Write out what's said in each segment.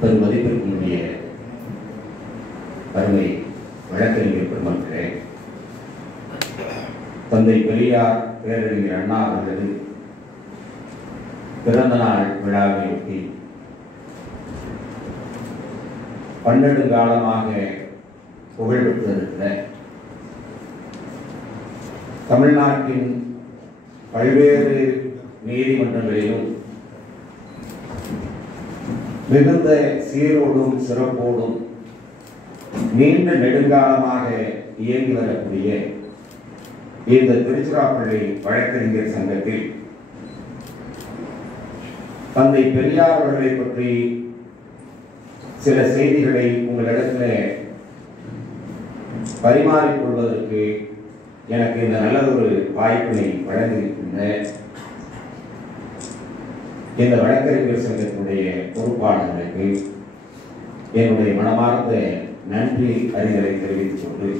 பெருமதிப்பிற்குரிய அருமை வழக்கறிஞர் பெருமக்களே, தந்தை பெரியார் பேரறிஞர் அண்ணா அவர்களது பிறந்த நாள் விழாவையொட்டி பன்னெடுங்காலமாக புகழ்பெற்றிருக்கிற தமிழ்நாட்டின் பல்வேறு நீதிமன்றங்களிலும் மிகுந்த சீரோடும் சிறப்போடும் நீண்ட நெடுங்காலமாக இயங்கி வரக்கூடிய இந்த திருச்சிராப்பள்ளி வழக்கறிஞர் சங்கத்தில் தந்தை பெரியார் அவர்களை பற்றி சில செய்திகளை உங்களிடத்தில் பரிமாறிக்கொள்வதற்கு எனக்கு இந்த நல்லதொரு வாய்ப்பினை வழங்கியிருக்கின்ற இந்த வழக்கறிஞர் சங்கத்தினுடைய பொறுப்பாளர்களுக்கு என்னுடைய மனமார்ந்த நன்றி அறிதலை தெரிவித்துக் கொண்டு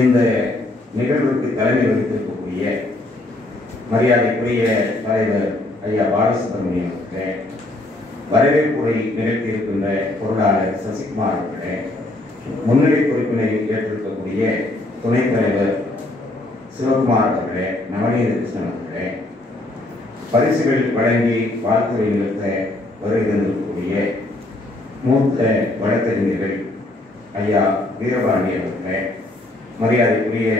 இந்த நிகழ்வுக்கு தலைமை வகித்திருக்கக்கூடிய மரியாதைக்குரிய தலைவர் ஐயா பாலசுப்ரமணியம் அவர்களே, வரவேற்புரை நிகழ்த்தியிருக்கின்ற பொருளாளர் சசிகுமார் அவர்களே, முன்னிலை பொறுப்பினை ஏற்றிருக்கக்கூடிய துணைத் தலைவர் சிவகுமார் அவர்களே, நவநீத கிருஷ்ணன் அவர்களே, பரிசுகள் வழங்கி வாழ்த்துறை நிறுத்த வருகை தந்திருக்கக்கூடிய மூத்த வழக்கறிஞர்கள் ஐயா வீரபாண்டி அவர்களே, மரியாதைக்குரிய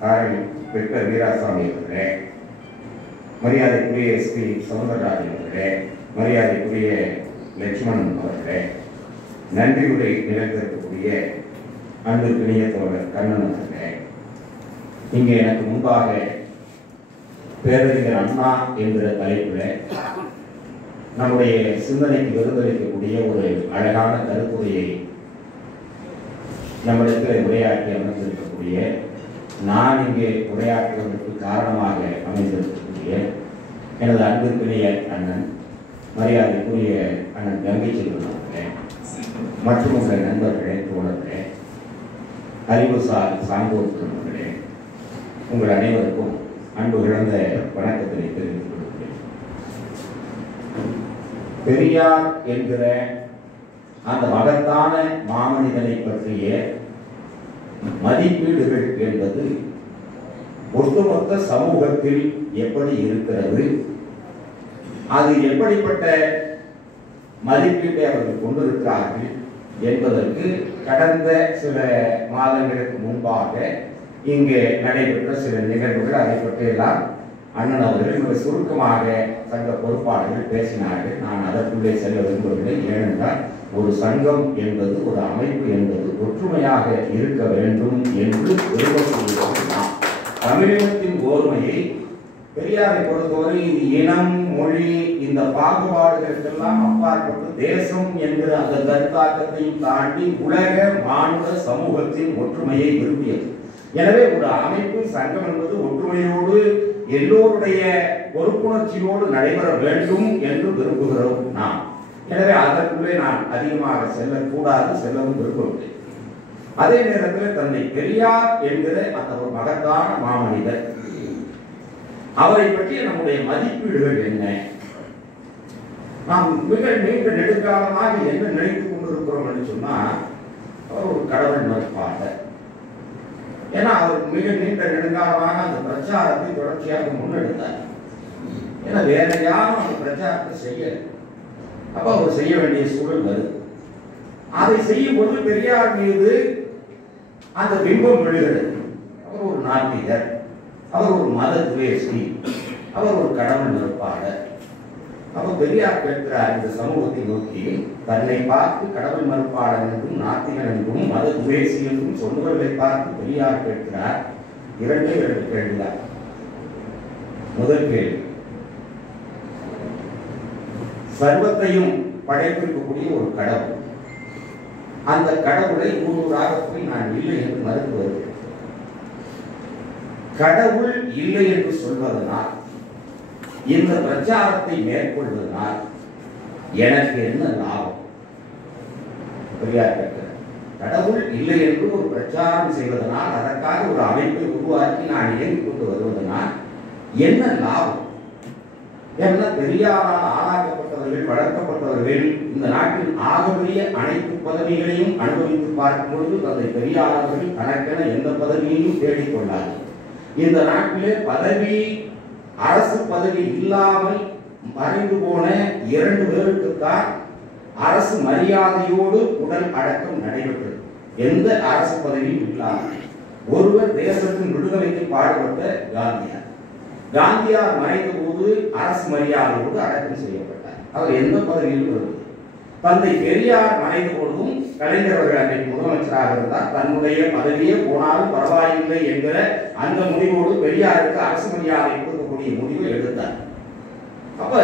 காரல் பெக்கர் வீராசாமி அவர்களே, மரியாதைக்குரிய எஸ்பி சவுந்தரராஜன் அவர்களே, மரியாதைக்குரிய லட்சுமணன் அவர்களே, நன்றி உரை நிகழ்த்திருக்கக்கூடிய அன்புக்கினிய தோழர் கண்ணன் அவர்களே, இங்கே எனக்கு முன்பாக பேரறிஞர் அண்ணா என்கிற தலைப்பில் நம்முடைய சிந்தனைக்கு விருந்தளிக்கக்கூடிய ஒரு அழகான கருத்துரையை நம்மிடத்தில் உரையாற்றி அமர்ந்திருக்கக்கூடிய, நான் இங்கே உரையாற்றுவதற்கு காரணமாக அமைந்திருக்கக்கூடிய எனது அன்பிற்குரிய அண்ணன் மரியாதைக்குரிய அண்ணன் கங்கை செல்வன் அவர்களே, மற்றும் உங்கள் நண்பர்களே, தோழர்களே, அறிவுசார் சான்றோர் பெருமக்களே, உங்கள் அனைவருக்கும் அன்பு இழந்த வணக்கத்தினை தெரிவித்துக் கொள்கிறேன். பெரியார் என்கிற அந்த மகத்தான மாமனிதனை பற்றிய மதிப்பீடுகள் என்பது ஒட்டுமொத்த சமூகத்தில் எப்படி இருக்கிறது, அது எப்படிப்பட்ட மதிப்பீட்டை அவர்கள் கொண்டிருக்கிறார்கள் என்பதற்கு கடந்த சில மாதங்களுக்கு முன்பாக இங்கே நடைபெற்ற சில நிகழ்வுகள், அதை பற்றியெல்லாம் அண்ணன் அவர்கள் மிக சுருக்கமாக சங்க பொறுப்பாளர்கள் பேசினார்கள். நான் அதற்குள்ளே செல்ல விரும்பவில்லை. ஏனென்றால் ஒரு சங்கம் என்பது, ஒரு அமைப்பு என்பது ஒற்றுமையாக இருக்க வேண்டும் என்று விரும்பக்கூடியது. தமிழினத்தின் ஓர்மையை பெரியாரை பொறுத்தவரை இது இனம், மொழி, இந்த பாகுபாடுகளுக்கெல்லாம் அப்பாற்பட்டு தேசம் என்கிற அந்த கருத்தாக்கத்தையும் தாண்டி உலக மானுட சமூகத்தின் ஒற்றுமையை விரும்பியது. எனவே ஒரு அமைப்பு, சங்கம் என்பது ஒற்றுமையோடு எல்லோருடைய பொறுப்புணர்ச்சியோடு நடைபெற வேண்டும் என்று விரும்புகிறோம் நாம். எனவே அதற்குள்ளே நான் அதிகமாக செல்லக்கூடாது, செல்லவும் விரும்பவில்லை. அதே நேரத்தில் தந்தை பெரியார் என்கிற அந்த ஒரு மகத்தான மாமனிதர், அவரை பற்றிய நம்முடைய மதிப்பீடுகள் என்ன? நாம் மிக நீண்ட நெடுங்காலமாக என்ன நினைத்துக் கொண்டிருக்கிறோம் என்று சொன்னால், அவர் ஒரு கடவுள் மறுப்பாளர். ஏன்னா அவர் மிக நீண்ட நெடுங்காலமாக அந்த பிரச்சாரத்தை தொடர்ச்சியாக முன்னெடுத்தார். ஏன்னா வேற யாரும் அந்த பிரச்சாரத்தை செய்யல. அப்ப அவர் செய்ய வேண்டிய சூழல் வருது. அதை செய்யும் போது பெரியார் மீது அந்த பிம்பம் விழுகிறது. அவர் ஒரு நாத்திகர், அவர் ஒரு மத துவேஷி, அவர் ஒரு கடவுள் மறுப்பாளர். அப்ப பெரியார் கேட்கிறார் இந்த சமூகத்தை நோக்கி, தன்னை பார்த்து கடவுள் மறுப்பாளர் என்றும் நாத்திகன் என்றும் மத துவேஷி என்றும் சொன்னவர்களை பார்த்து பெரியார் கேட்கிறார் இரண்டு கேள்விதான். முதல் கேள்வி, சர்வத்தையும் படைத்திருக்கக்கூடிய ஒரு கடவுள், அந்த கடவுளை ஊராக போய் நான் இல்லை என்று மறுத்து வருகிறேன். கடவுள் இல்லை என்று சொல்வதனால், இந்த பிரச்சாரத்தை மேற்கொள்வதனால் எனக்கு என்ன லாபம்? பெரியார் கேட்கிறார். கடவுள் இல்லை என்று ஒரு பிரச்சாரம் செய்வதனால், அதற்காக ஒரு அமைப்பை உருவாக்கி நான் இயங்கிக் கொண்டு வருவதனால் என்ன லாபம்? ஏன்னா பெரியாரால் ஆளாக்கப்பட்டவர்கள் வளர்க்கறிஞர்கள் வளர்க்கப்பட்டவர்கள் இந்த நாட்டில் ஆகக்கூடிய அனைத்து பதவிகளையும் அனுபவித்து பார்க்கும்பொழுது தந்தை பெரியார் அவர்கள் தனக்கென எந்த பதவியையும் தேடிக்கொள்ளாது. இந்த நாட்டிலே பதவி அரசு பதவி இல்லாமல் மறைந்து போன 2 பேருக்குத்தான் அரசு மரியாதையோடு உடல் அடக்கம் நடைபெற்றது. எந்த அரசு பதவியும் இல்லாமல் ஒருவர் தேசத்தின் விடுதலைக்கு பாடுபட்ட காந்தியார். காந்தியார் மறைந்த போது அரசு மரியாதையோடு அடக்கம் செய்யப்பட்டார். அவர் எந்த பதவியிலும் இருந்தது. தந்தை பெரியார் மறைந்த போதும் கலைஞர் அவர்கள் அன்றைக்கு முதலமைச்சராக இருந்தார். தன்னுடைய பதவியே போனாலும் பரவாயில்லை என்கிற அந்த முடிவோடு பெரியாருக்கு அரசு மரியாதை கொடுக்கக்கூடிய முடிவை எடுத்தார். அப்ப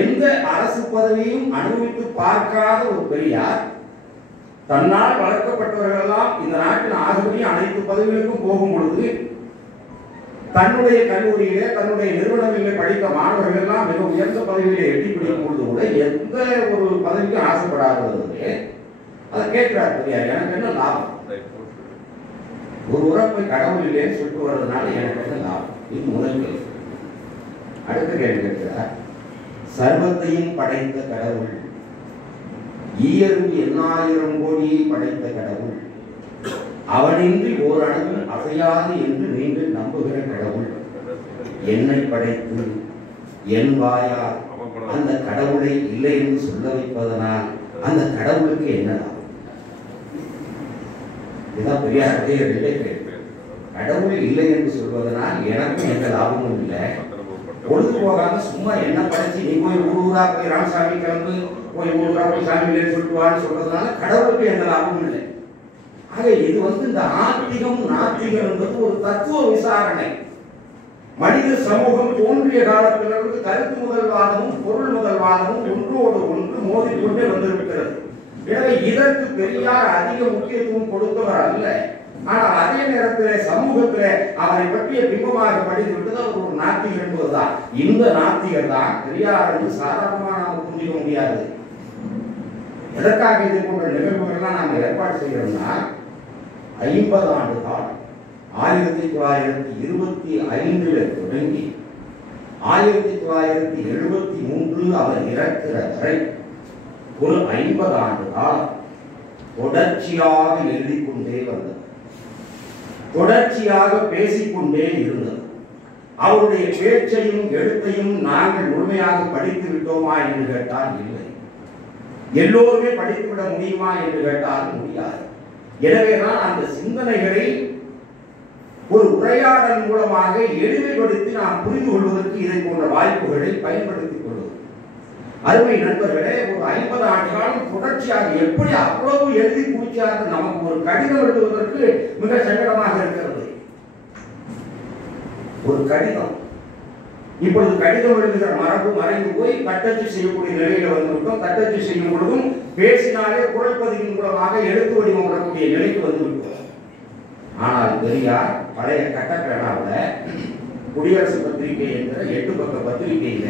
எந்த அரசு பதவியும் அனுபவித்து பார்க்காத ஒரு பெரியார் தன்னால் வளர்க்கப்பட்டவர்கள் எல்லாம் இந்த நாட்டின் ஆகவே அனைத்து பதவிகளுக்கும் போகும் பொழுது தன்னுடைய கல்லூரியிலே தன்னுடைய நிறுவனங்களிலே படித்த மாணவர்கள் எல்லாம் மிக உயர்ந்த பதவியிலே எட்டி பிடிக்கும் பொழுது கூட எந்த ஒரு பதவிக்கும் ஆசைப்படாதவர்களே அதை கேட்கிறார் பெரியார். எனக்கு என்ன லாபம்? ஒரு உறப்பை கடவுள் இல்லைன்னு சொல்லிட்டு வர்றதுனால எனக்கு என்ன லாபம்? இது முதல் கேள்வி. அடுத்த கேள்வி கேட்கிறார். சர்வத்தையும் படைத்த கடவுள், ஈயரும் 8000 கோடியை படைத்த கடவுள், அவனின்றி ஓர் அணுவில் அசையாது என்று நீங்கள் நம்புகிற கடவுள் என்னை படைத்து என் வாயால் அந்த கடவுளை இல்லை என்று சொல்ல வைப்பதனால் அந்த கடவுளுக்கு என்ன? இதுதான் பெரியாருடைய கேள்வி. கடவுள் இல்லை என்று சொல்வதனால் எனக்கும் எந்த லாபமும் இல்லை. பொழுது போகாம சும்மா என்ன படைச்சு நீ போய் ஊரா போய் ராமசாமி கிளம்பு போய் ஊரா போய் சாமி இல்லைன்னு சொல்லிட்டுவான்னு சொல்றதுனால கடவுளுக்கு எந்த லாபமும் இல்லை. ஆக இது இந்த ஆத்திகம் நாத்திகம் என்பது ஒரு தத்துவ விசாரணை. மனித சமூகம் தோன்றிய காலத்திலிருந்து கருத்து முதல்வாதமும் பொருள் முதல்வாதமும் ஒன்றோடு ஒன்று மோதிக்கொண்டே வந்திருக்கிறது. எனவே இதற்கு பெரியார் அதிக முக்கியத்துவம் கொடுத்தவர் அல்ல. ஆனால் அதே நேரத்தில் சமூகத்தில் அவரை பற்றிய பிம்பமாக படித்துவிட்டது அவர் ஒரு நாத்திகர் என்பதுதான். இந்த நாத்திகர் தான் பெரியார் என்று சாதாரணமாக நாம் புரிஞ்சிக்க முடியாது. எதற்காக இது போன்ற நிகழ்வுகள்லாம் நாம் ஏற்பாடு செய்யறோம்னா 50 ஆண்டு காலம் 1925 தொடங்கி 1973 அவர் இறக்கிற வரை ஒரு 50 ஆண்டு காலம் தொடர்ச்சியாக எழுதிக் கொண்டே வந்தது, தொடர்ச்சியாக பேசிக்கொண்டே இருந்தது. அவருடைய பேச்சையும் எழுத்தையும் நாங்கள் முழுமையாக படித்து விட்டோமா என்று கேட்டால் இல்லை. எல்லோருமே படித்துவிட முடியுமா என்று கேட்டால் முடியாது. எனவேதான் அந்த சிந்தனைகளை ஒரு உரையாடல் மூலமாக எளிமைப்படுத்தி நாம் புரிந்து கொள்வதற்கு இதை போன்ற வாய்ப்புகளை பயன்படுத்திக் கொள்வது. அருமை நண்பர்களே, ஒரு 50 ஆண்டு காலம் தொடர்ச்சியாக எப்படி அவ்வளவு எழுதி குடிச்சார்கள்? நமக்கு ஒரு கடிதம் எழுதுவதற்கு மிக சங்கடமாக இருக்கிறது. ஒரு கடிதம், இப்பொழுது கடிதம் எழுதுகிற மரபு மறைந்து போய் தட்டச்சு செய்யக்கூடிய நிலையில வந்துவிட்டோம். தட்டச்சு செய்யும் பொழுதும் பேசினாலே குரல் பதிவின் மூலமாக எழுத்து வடிவம் வரக்கூடிய நிலைக்கு வந்துவிட்டோம். ஆனால் பெரியார் பழைய கட்டப்பேனாவில் குடியரசு பத்திரிகை என்ற 8 பக்க பத்திரிகையில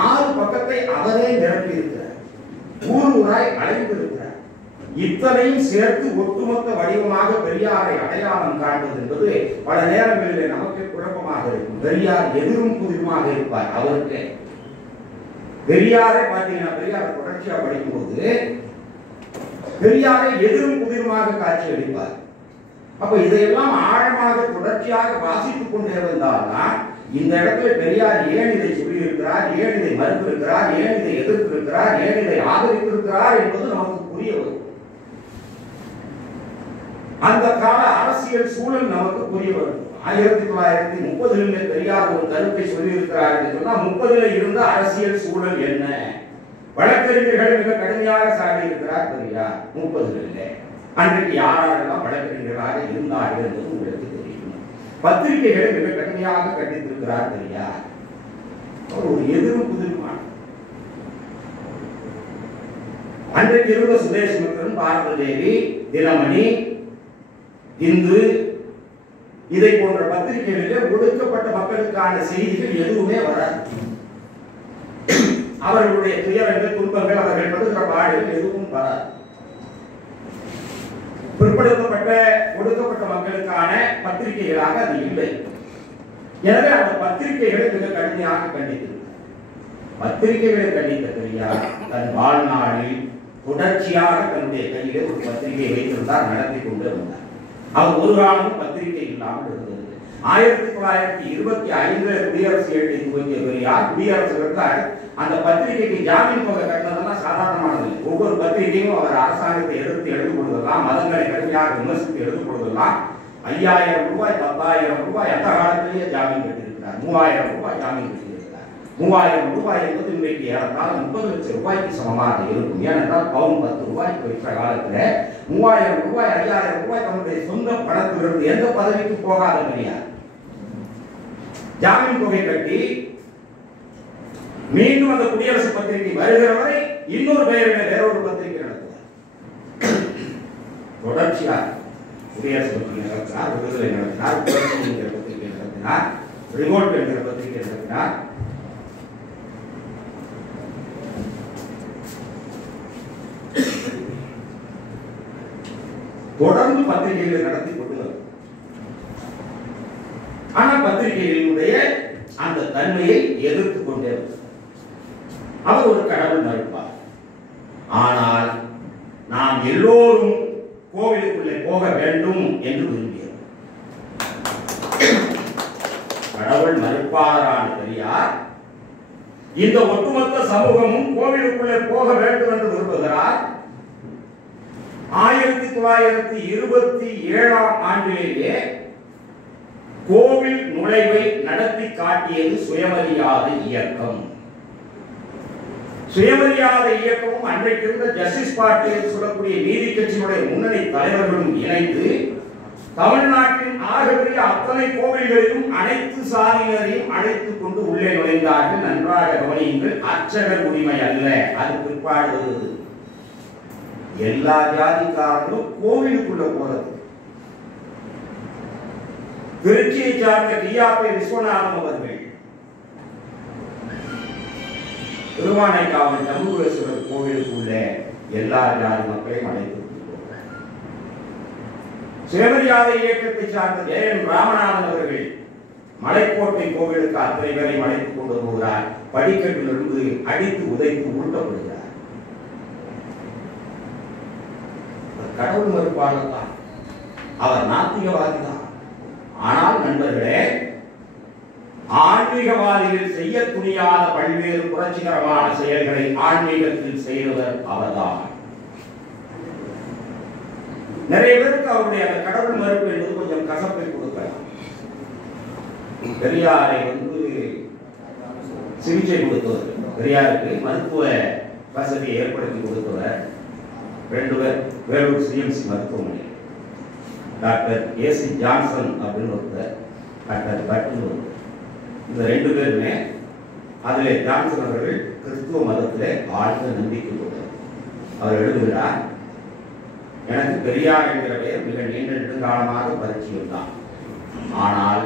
6 பக்கத்தை அவரே நிரப்பி இருக்கிறார். ஊராய் அழைத்திருக்கிறார். இத்தனையும் சேர்த்து ஒட்டுமொத்த வடிவமாக பெரியாரை அடையாளம் காண்பது என்பது பல நேரங்களில் நமக்கு குழப்பமாக இருக்கும். பெரியார் எதிரும் புதிருமாக இருப்பார். அவருக்கு பெரியாரை பார்த்தீங்கன்னா, பெரியார் தொடர்ச்சியா படிக்கும்போது பெரியாரை எதிரும் புதிருமாக காட்சி அளிப்பார். அப்ப இதையெல்லாம் ஆழமாக தொடர்ச்சியாக வாசித்துக் கொண்டே வந்தால்தான் இந்த இடத்துல பெரியார் ஏன் இதை சொல்லியிருக்கிறார், ஏன் இதை மறுத்திருக்கிறார், ஏன் இதை எதிர்த்திருக்கிறார், ஏன் இதை ஆதரித்திருக்கிறார் என்பது நமக்கு புரிய வரும். அந்த கால அரசியல் சூழல் நமக்கு புரிய வரும். 1930 பெரியார் ஒரு கருத்தை சொல்லியிருக்கிறார் என்று சொன்னால் 30 இருந்த அரசியல் சூழல் என்ன? வழக்கறிஞர்கள் மிக கடுமையாக சாடி இருக்கிறார் பெரியார் 30. அன்றைக்கு யாரெல்லாம் வழக்கறிஞர்களாக இருந்தார்கள் என்பது உங்களுக்கு தெரியும். பத்திரிகைகளை மிக கடுமையாக கண்டித்திருக்கிறார் பெரியார். ஒரு எதிரும் புதிருமான அன்றைக்கு இருந்த சுதேசமித்திரன், பாரத தேவி, தினமணி, இந்து, இதை போன்ற பத்திரிகைகளிலே ஒடுக்கப்பட்ட மக்களுக்கான செய்திகள் எதுவுமே வராது. அவர்களுடைய துயரங்கள், துன்பங்கள், அவர்கள் படுகிற பாடுகள் எதுவும் வராது. பிற்படுத்தப்பட்ட ஒடுக்கப்பட்ட மக்களுக்கான பத்திரிகைகளாக அது இல்லை. எனவே அந்த பத்திரிகைகளை மிக கடுமையாக கண்டித்திருக்கிறார். பத்திரிகைகளை கண்டித்த பெரியார் தன் வாழ்நாளில் தொடர்ச்சியாக தன்னுடைய கையிலே ஒரு பத்திரிகை வைத்திருந்தார், நடத்தி கொண்டு வந்தார். அவர் ஒரு காலமும் பத்திரிகை இல்லாமல் இருந்தது. 1925 குடியரசு ஏட்டை துவங்கிய பெரியார் குடியரசு இருந்தால் அந்த பத்திரிகைக்கு ஜாமீன் தொகை கட்டினதெல்லாம் சாதாரணமானது. ஒவ்வொரு பத்திரிகையும் அவர் அரசாங்கத்தை எதிர்த்து எழுது கொடுக்கலாம், மதங்களை கடுமையாக விமர்சித்து எழுது கொடுக்கலாம். 5000 ரூபாய் 10,000 ரூபாய் அந்த காலத்திலேயே ஜாமீன் கட்டியிருக்கிறார். 3000 ரூபாய் ஜாமீன் கட்டியிருக்கிறார். 3000 ரூபாய் என்பது இன்றைக்கு ஏறத்தால் 30 லட்சம் ரூபாய்க்கு சமமாக இருக்கும். ஏனென்றால் பவுன் 10 ரூபாய்க்கு வைத்த காலத்தில் 3000 ரூபாய் 5000 ரூபாய் தன்னுடைய சொந்த பணத்திலிருந்து எந்த பதவிக்கு போகாத பெரியார் ஜாமீன் தொகை கட்டி மீண்டும் அந்த குடியரசு பத்திரிகை வருகிற வரை இன்னொரு பெயரில் வேறொரு பத்திரிகை நடத்துவார். தொடர்ச்சியாக குடியரசு பத்திரிகை நடத்தினார், விடுதலை நடத்தினார், என்கிற பத்திரிகை நடத்தினார், ரிமோட் என்கிற பத்திரிகை நடத்தினார். தொடர்ந்து பத்திரிகைகளை நடத்தி கொண்டு ஆனால் பத்திரிகைகளுடைய அந்த தன்மையை எதிர்த்து கொண்டே அவர் ஒரு கடவுள் மறுப்பார். ஆனால் நாம் எல்லோரும் கோவிலுக்குள்ளே போக வேண்டும் என்று விரும்பியவர். கடவுள் மறுப்பாளரான பெரியார் இந்த ஒட்டுமொத்த சமூகமும் கோவிலுக்குள்ளே போக வேண்டும் என்று விரும்புகிறார். 1927 ஆண்டிலேயே கோவில் நுழைவை நடத்தி காட்டியது சுயமரியாதை இயக்கம். சுயமரியாதை இயக்கமும் அன்றைக்கு இருந்த ஜஸ்டிஸ் பார்ட்டி என்று சொல்லக்கூடிய நீதி கட்சியினுடைய முன்னணி தலைவர்களும் இணைந்து தமிழ்நாட்டின் ஆகவே அத்தனை கோவில்களிலும் அனைத்து சாதியினரையும் அழைத்துக் கொண்டு உள்ளே நுழைந்தார்கள். நன்றாக கவனியுங்கள், அர்ச்சகர் உரிமை அல்ல, அது பிற்பாடு வருவது. எல்லா ஜாதிக்காரர்களும் கோவிலுக்குள்ள போறது. திருச்சியை சார்ந்த கியாப்பை விஸ்வநாதம் அவர்கள் திருவானைக்காவல் சண்முகேஸ்வரர் கோவிலுக்குள்ள எல்லா ஜாதி மக்களையும் அழைத்து போகிறார். சுயமரியாதை இயக்கத்தை சார்ந்த ஜெயன் ராமநாதன் அவர்கள் மலைக்கோட்டை கோவிலுக்கு அத்தனை பேரை அழைத்துக் கொண்டு போகிறார். படிக்கட்டிலிருந்து அடித்து உதைத்து உருட்டப்படுகிறார். கடவுள் மறுப்பாளர் தான், அவர் நாத்திகவாதி தான். ஆனால் நண்பர்களே, ஆன்மீகவாதிகள் செய்ய துணியாத பல்வேறு புரட்சிகரமான செயல்களை ஆன்மீகத்தில் செய்தவர் அவர்தான். நிறைய பேருக்கு அவருடைய அந்த கடவுள் மறுப்பு என்பது கொஞ்சம் கசப்பை கொடுக்கலாம். பெரியாரை சிகிச்சை கொடுத்தவர், பெரியாருக்கு மருத்துவ வசதியை ஏற்படுத்தி கொடுத்தவர் 2 பேர் வேலூர் சிஎம்சி மருத்துவமனை. டாக்டர் ஏசி ஜான்சன் அப்படின்னு ஒருத்தர், டாக்டர் பட்டன் ஒருத்தர். இந்த 2 பேருமே அதிலே ஜான்சன் அவர்கள் கிறிஸ்துவ மதத்திலே ஆழ்ந்த நம்பிக்கை கொண்டவர். அவர் எழுதுகிறார், எனக்கு பெரியார் என்கிற பெயர் மிக நீண்ட நெடுங்காலமாக பரிச்சயம் தான். ஆனால்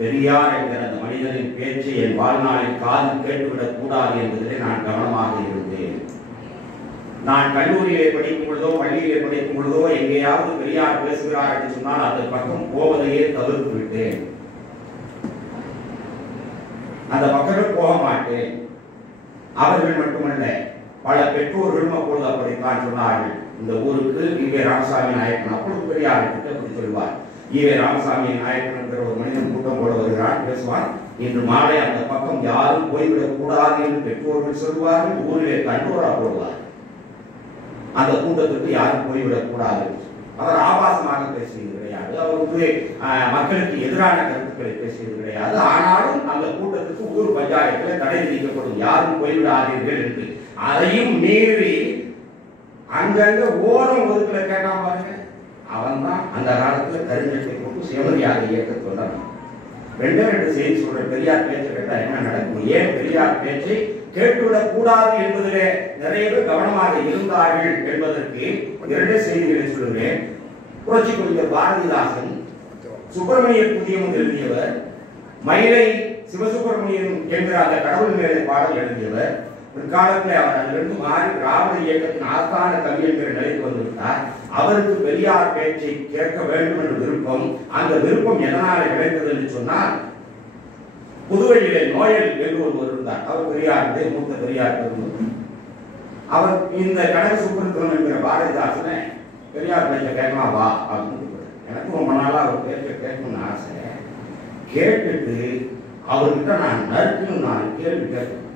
பெரியார் என்கிற அந்த மனிதனின் பேச்சை என் வாழ்நாளில் காதில் கேட்டுவிடக் கூடாது என்பதிலே நான் கவனமாக இருந்தேன். நான் கல்லூரியிலே படிக்கும் பொழுதோ பள்ளியிலே படிக்கும் பொழுதோ எங்கேயாவது பெரியார் பேசுகிறார் என்று சொன்னால் அந்த பக்கம் போவதையே தவிர்த்து விட்டேன். அந்த பக்கத்தில் போக மாட்டேன். அவர்கள் மட்டுமல்ல, பல பெற்றோர்களும் அப்பொழுது அப்படித்தான் சொன்னார்கள். இந்த ஊருக்கு ஈவே ராமசாமி நாயக்கன், அப்பொழுது பெரியார் அப்படி சொல்வார், ஈவே ராமசாமி நாயக்கன் என்கிற ஒரு மனிதன் கூட்டம் போட வருகிறான், பேசுவான். இன்று மாலை அந்த பக்கம் யாரும் போய்விடக் கூடாது என்று பெற்றோர்கள் சொல்வார்கள். ஊரிலே கண்டோரா போடுவார், அந்த கூட்டத்திற்கு யாரும் போய்விடக் கூடாது. அவர் ஆபாசமாக பேசியது கிடையாது, அவர் மக்களுக்கு எதிரான கருத்துக்களை பேசியது கிடையாது. ஆனாலும் அந்த கூட்டத்துக்கு ஊர் பஞ்சாயத்தில் தடை விதிக்கப்படும், யாரும் போய்விடாதீர்கள் என்று. அதையும் மீறி அங்கங்க ஓரம் ஒதுக்கல கேட்டான் பாருங்க, அவன் தான் அந்த காலத்துல கருஞ்சட்டை போட்டு சுயமரியாதை இயக்கத்தை வந்தான். 2 செய்தி சொல்ற, பெரியார் பேச்சை கேட்டா என்ன நடக்கும், ஏன் பெரியார் பேச்சை கேட்டுவிடக் கூடாது என்பதிலே நிறைய பேர் கவனமாக இருந்தார்கள் என்பதற்கு 2 செய்திகளை சொல்லுகிறேன். புரட்சி கவிஞர் பாரதிதாசன் சுப்பிரமணிய புதியம் எழுதியவர், மயிலை சிவசுப்பிரமணியன் என்கிற அந்த கடவுள் மேலே பாடல் எழுதியவர். பிற்காலத்தில் அவர் அதிலிருந்து மாறி திராவிட இயக்கத்தின் ஆஸ்தான கவி என்கிற நிலைக்கு வந்துவிட்டார். அவருக்கு பெரியார் பேச்சை கேட்க வேண்டும் என்ற விருப்பம், அந்த விருப்பம் எதனால கிடைத்தது என்று சொன்னால், புதுவையிலே நோயல் என்று ஒருவர் இருந்தார். அவர் பெரியாருடைய மூத்த பெரியார் பெருந்தவர். அவர் இந்த கனக சுப்ரமணியம் என்கிற பாரதிதாசனை பெரியார் பேச்ச கேட்கலாம் வா அப்படின்னு. எனக்கு ரொம்ப நாளா அவர் பேச்ச கேட்கணும்னு ஆசை. கேட்டுட்டு அவர்கிட்ட நான் நறுக்குன்னு 4 கேள்வி கேட்கணும்.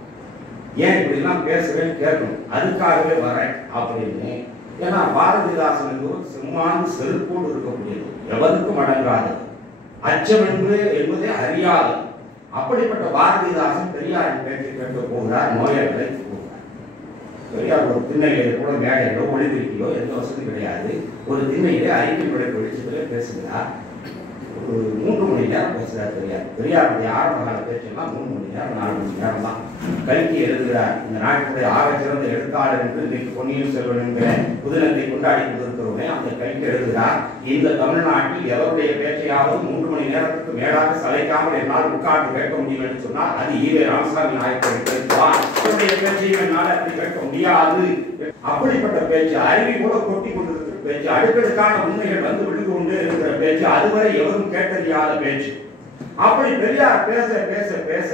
ஏன் இப்படிலாம் பேசுறேன்னு கேட்கணும், அதுக்காகவே வரேன் அப்படின்னு. ஏன்னா பாரதிதாசன் சிம்மாந்து செருப்போடு இருக்கக்கூடியது, எவருக்கும் அடங்காதது, அச்சம் என்பதே அறியாது. அப்படிப்பட்ட பாரதிதாசன் பெரியாரின் பேச்சை கேட்க போகிறார். நோயாளிகளை போகிறார். பெரியார் ஒரு திண்ணையிலே கூட மேடையிலோ ஒளிபெருக்கியோ எந்த வசதி கிடையாது. ஒரு திண்ணையிலே அறிக்கை வெளிச்சத்திலே பேசுகிறார். ஒரு 3 மணி நேரம் பேசுகிறார் பெரியார். பெரியாருடைய ஆரம்ப கால பேச்செல்லாம் 3 மணி நேரம் 4 மணி நேரம் தான். கல்கி எழுதுகிறார். இந்த நாட்டுடைய சிறந்த எழுத்தாளர் என்று இன்றைக்கு பொன்னியின் செல்வன் என்கிற புதினத்தை கொண்டாடி கொண்டிருக்கிறோமே, அந்த கல்கி எழுதுகிறார். இந்த தமிழ்நாட்டில் எவருடைய பேச்சையாவது 3 மணி நேரத்துக்கு மேலாக சளைக்காமல் என்னால் உட்கார்ந்து கேட்க முடியும் என்று சொன்னால் அது ஈவே ராமசாமி நாயக்கர் பேசுவார். அவருடைய பேச்சையும் என்னால் அப்படி கேட்க முடியாது. அப்படிப்பட்ட பேச்சு, அருவி கூட கொட்டி கொண்டிருக்கிற பேச்சு, அடுக்கடுக்கான உண்மைகள் வந்து விழுந்து கொண்டே இருக்கிற பேச்சு, அதுவரை எவரும் கேட்டறியாத பேச்சு. அப்படி பெரியார் பேச பேச பேச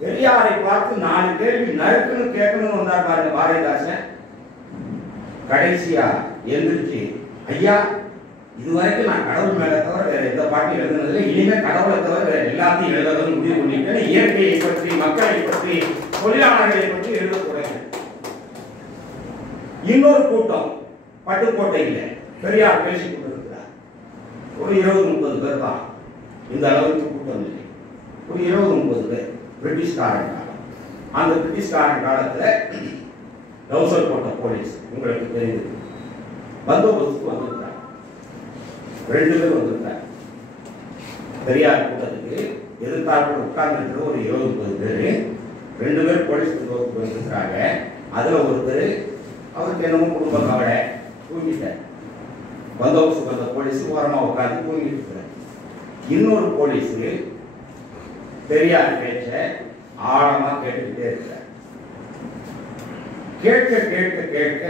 பெரியாரை பார்த்து 4 கேள்வி நறுக்குன்னு கேட்கணும்னு வந்தார் பாருங்க பாரதிதாசன். கடைசியா எந்திரிச்சு, ஐயா இதுவரைக்கும் நான் கடவுள் மேல தவிர வேற எந்த பாட்டும் எழுதுனதுல, இனிமே கடவுளை தவிர வேற எல்லாத்தையும் எழுதுறதுன்னு முடிவு பண்ணிட்டேன். இயற்கையை பற்றி, மக்களை பற்றி, தொழிலாளர்களை பற்றி எழுத தொடங்கினேன். இன்னொரு கூட்டம் பட்டுக்கோட்டையில் பெரியார் பேசிக் கொண்டிருக்கிறார். ஒரு 20-30 பேர் தான், இந்த அளவுக்கு கூட்டம் இல்லை. ஒரு 20-30 பேர். பிரிட்டிஷ்காரன் காலம். அந்த பிரிட்டிஷ்காரன் காலத்தில் டவுசர் போட்ட போலீஸ் உங்களுக்கு தெரியுது, பந்தோபஸ்துக்கு வந்திருக்காங்க. 2 பேர் வந்திருக்காங்க. பெரியார் கூட்டத்துக்கு எதிர்த்தார்கள் உட்கார்ந்து இருக்கிற ஒரு 20-30 பேர். 2 பேர் போலீஸ் பந்தோபஸ்துக்கு வந்திருக்கிறாங்க. அதுல ஒருத்தர் அவருக்கு என்னமோ குடும்ப கவலை, தூங்கிட்டார். பந்தோபஸ்துக்கு வந்த போலீஸ் ஓரமா உட்காந்து தூங்கிட்டு இருக்கிறார். இன்னொரு போலீஸ் பெரியார் பேச்ச ஆழமா கேட்டுக்கிட்டே இருக்கிறார். கேட்க கேட்க கேட்க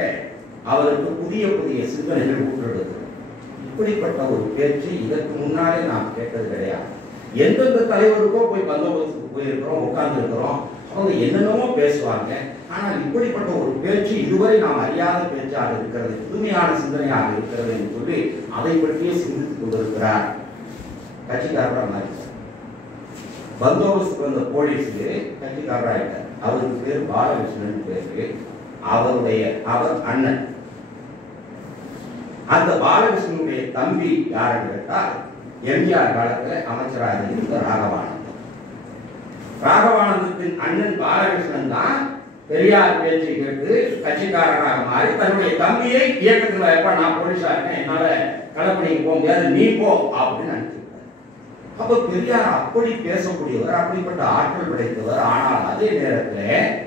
அவருக்கு புதிய புதிய சிந்தனைகள் ஊற்றெடுக்கிறது. இப்படிப்பட்ட ஒரு பேச்சு இதற்கு முன்னாலே நாம் கேட்டது கிடையாது. எந்தெந்த தலைவருக்கோ போய் பந்தோபஸ்துக்கு போயிருக்கிறோம், உட்கார்ந்து இருக்கிறோம், அவங்க என்னென்னமோ பேசுவாங்க. ஆனால் இப்படிப்பட்ட ஒரு பேச்சு இதுவரை நாம் அறியாத பேச்சாக இருக்கிறது, புதுமையான சிந்தனையாக இருக்கிறது என்று சொல்லி அதை பற்றியே சிந்தித்துக் கொண்டிருக்கிறார். கட்சிக்காரராக மாறி பந்தோபஸ்துக்கு வந்த போலீஸுக்கு கட்சிக்காரராயிட்டார். அவருக்கு பேர் பாலகிருஷ்ணன் பேரு. அவர் அண்ணன். அந்த பாலகிருஷ்ணனுடைய தம்பி யாருன்னு கேட்டால் எம்ஜிஆர் காலத்தில் அமைச்சராக இருந்த ராகவானந்தம். ராகவானந்தத்தின் அண்ணன் பாலகிருஷ்ணன் தான் பெரியார் பேச்சை கேட்டு கட்சிக்காரராக மாறி தன்னுடைய தம்பியை இயக்கத்தில் எப்ப நான் போலீஸா இருக்கேன், என்னால களப்பணிக்கு போக முடியாது, நீ போ அப்படின்னு நினைச்சிருக்காரு. அப்ப பெரியார் அப்படி பேசக்கூடியவர், அப்படிப்பட்ட ஆற்றல் படைத்தவர். ஆனால் அதே நேரத்தில்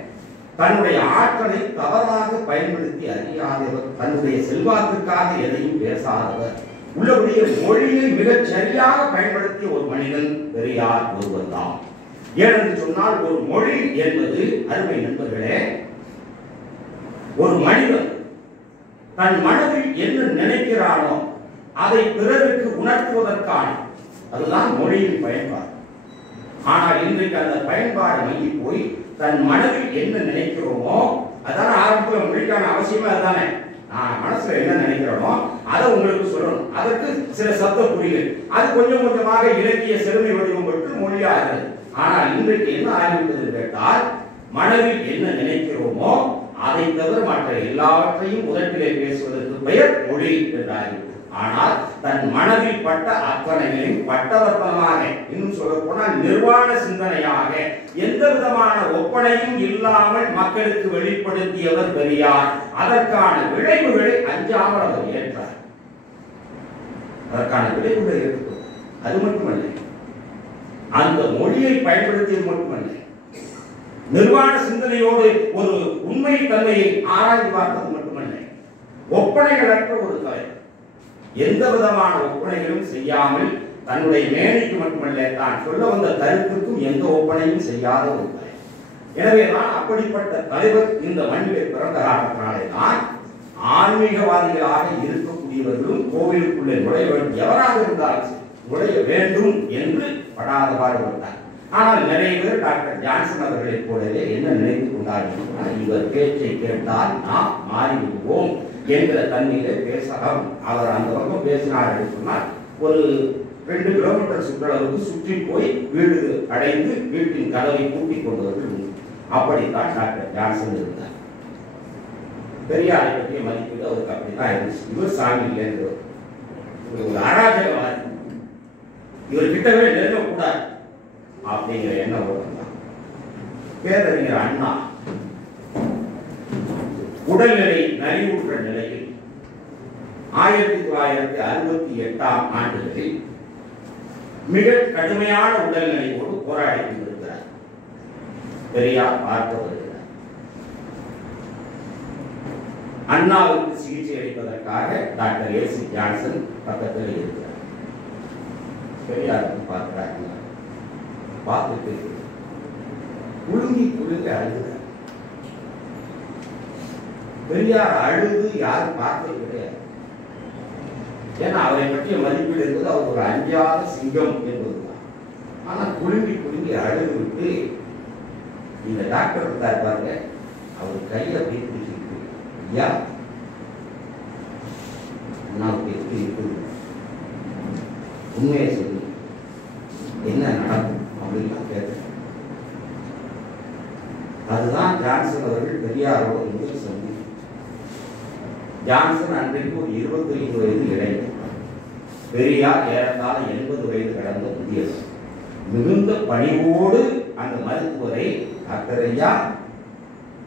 தன்னுடைய ஆற்றலை தவறாக பயன்படுத்தி அறியாதவர், தன்னுடைய செல்வாக்குக்காக எதையும் பேசாதவர், உள்ளபடியே மொழியை மிகச் சரியாக பயன்படுத்திய ஒரு மனிதன் பெரியார் ஒருவர் தான். ஏனென்று சொன்னால் ஒரு மொழி என்பது, அருமை நண்பர்களே, ஒரு மனிதன் தன் மனதில் என்ன நினைக்கிறானோ அதை பிறருக்கு உணர்த்துவதற்கான அதுதான் மொழியின் பயன்பாடு. ஆனால் இன்றைக்கு அந்த பயன்பாடு மங்கி போய் தன் மனதில் என்ன நினைக்கிறோமோ, அதான் ஆரம்பத்தில் மொழிக்கான அவசியமே அதுதானே. நான் மனசுல என்ன நினைக்கிறோமோ அதை உங்களுக்கு சொல்லணும். அதற்கு சில சப்த குறிகள், அது கொஞ்சம் கொஞ்சமாக இலக்கிய சிறுமை வடிவம் பெற்று மொழியாகிறது. ஆனால் இன்றைக்கு என்ன ஆகிவிட்டது கேட்டால், மனதில் என்ன நினைக்கிறோமோ அதை தவிர மற்ற எல்லாவற்றையும் உதட்டிலே பேசுவதற்கு பெயர் மொழி என்றாகிவிட்டது. ஆனால் தன் மனதில் பட்ட அத்தனைகளையும் பட்டவர்த்தமாக, இன்னும் சொல்ல போனால் நிர்வாண சிந்தனையாக, எந்த விதமான ஒப்பனையும் இல்லாமல் மக்களுக்கு வெளிப்படுத்தியவர் பெரியார். அதற்கான விளைவுகளை அஞ்சாமல் அவர் ஏற்றார். அதற்கான விளைவுகளை ஏற்றுக்கொண்டார். அது மட்டுமல்ல, அந்த மொழியை பயன்படுத்தியது மட்டுமல்ல, நிர்வாண சிந்தனையோடு ஒரு உண்மை தன்மையை ஆராய்ந்து பார்த்தது மட்டுமல்ல, ஒப்பனைகளற்ற ஒரு தலைவர், எந்த விதமான ஒப்பனைகளும் செய்யாமல் தன்னுடைய மேடைக்கு மட்டுமல்ல தான் சொல்ல வந்த கருத்துக்கும் எந்த ஒப்பனையும் செய்யாத ஒரு தலைவர். எனவேதான் அப்படிப்பட்ட தலைவர் இந்த மண்ணிலே பிறந்த காரணத்தினாலே தான் ஆன்மீகவாதிகளாக இருக்கக்கூடியவர்களும் கோவிலுக்குள்ளே நுழைய வேண்டும், எவராக இருந்தாலும் நுழைய வேண்டும் என்று படாத பாடுபட்டார். ஆனால் நிறைய பேர் டாக்டர் ஜான்சன் அவர்களைப் போலவே என்ன நினைத்துக் கொண்டார்கள், இவர் பேச்சை கேட்டால் நாம் மாறிவிடுவோம் என்ற தன்மையிலே பேசலாம். அவர் அந்த பக்கம் பேசினார் என்று சொன்னால் ஒரு 2 கிலோமீட்டர் சுற்றளவுக்கு சுற்றி போய் வீடு அடைந்து வீட்டின் கதவை கூட்டிக் கொண்டவர்கள் உண்டு. அப்படித்தான் டாக்டர் ஜான்சன் இருந்தார். பெரியாரை பற்றிய மதிப்பீடு அவருக்கு அப்படித்தான் இருந்துச்சு. இவர் சாமி இல்லைன்றவர், ஒரு அராஜகவாதி, இவர் கிட்டவே நெருங்கக்கூடாது அப்படிங்கிற எண்ணம் தான். பேரறிஞர் அண்ணா உடல்நிலை நலிவுற்ற நிலையில் 1968ஆம் ஆண்டுகளில் மிக கடுமையான உடல்நிலையோடு போராடி கொண்டிருக்கிறார். பெரியார் பார்க்க வருகிறார். அண்ணாவுக்கு சிகிச்சை அளிப்பதற்காக டாக்டர் ஏசி ஜான்சன் பக்கத்தில் இருக்கிறார். பெரியாருக்கு பார்க்கிறார். பார்த்துட்டு குலுங்கி குலுங்கி அழுகிறார். பெரியார் அழுது யாரும் பார்த்தது கிடையாது. ஏன்னா அவரை பற்றிய மதிப்பீடு என்பது அவர் ஒரு அஞ்சாத சிங்கம் என்பதுதான். ஆனால் குலுங்கி குலுங்கி அழுது விட்டு இந்த டாக்டர் இருந்தார் பாருங்க, அவர் கையை அப்படி பிடிச்சிருக்கு, ஐயா அண்ணாவுக்கு எப்படி இருக்குது, உண்மையை சொல்லு, என்ன நடக்கும் அப்படின்லாம் கேட்கிறேன். அதுதான் ஜான்சன் அவர்கள் பெரியாரோட முதல் சந்திப்பு. ஜான்சன் அன்றைக்கு ஒரு 25 வயது இளைஞர். பெரியார் ஏறத்தாழ 80 வயது கடந்த முதியவர். மிகுந்த பணிவோடு அந்த மருத்துவரை, டாக்டர் ஐயா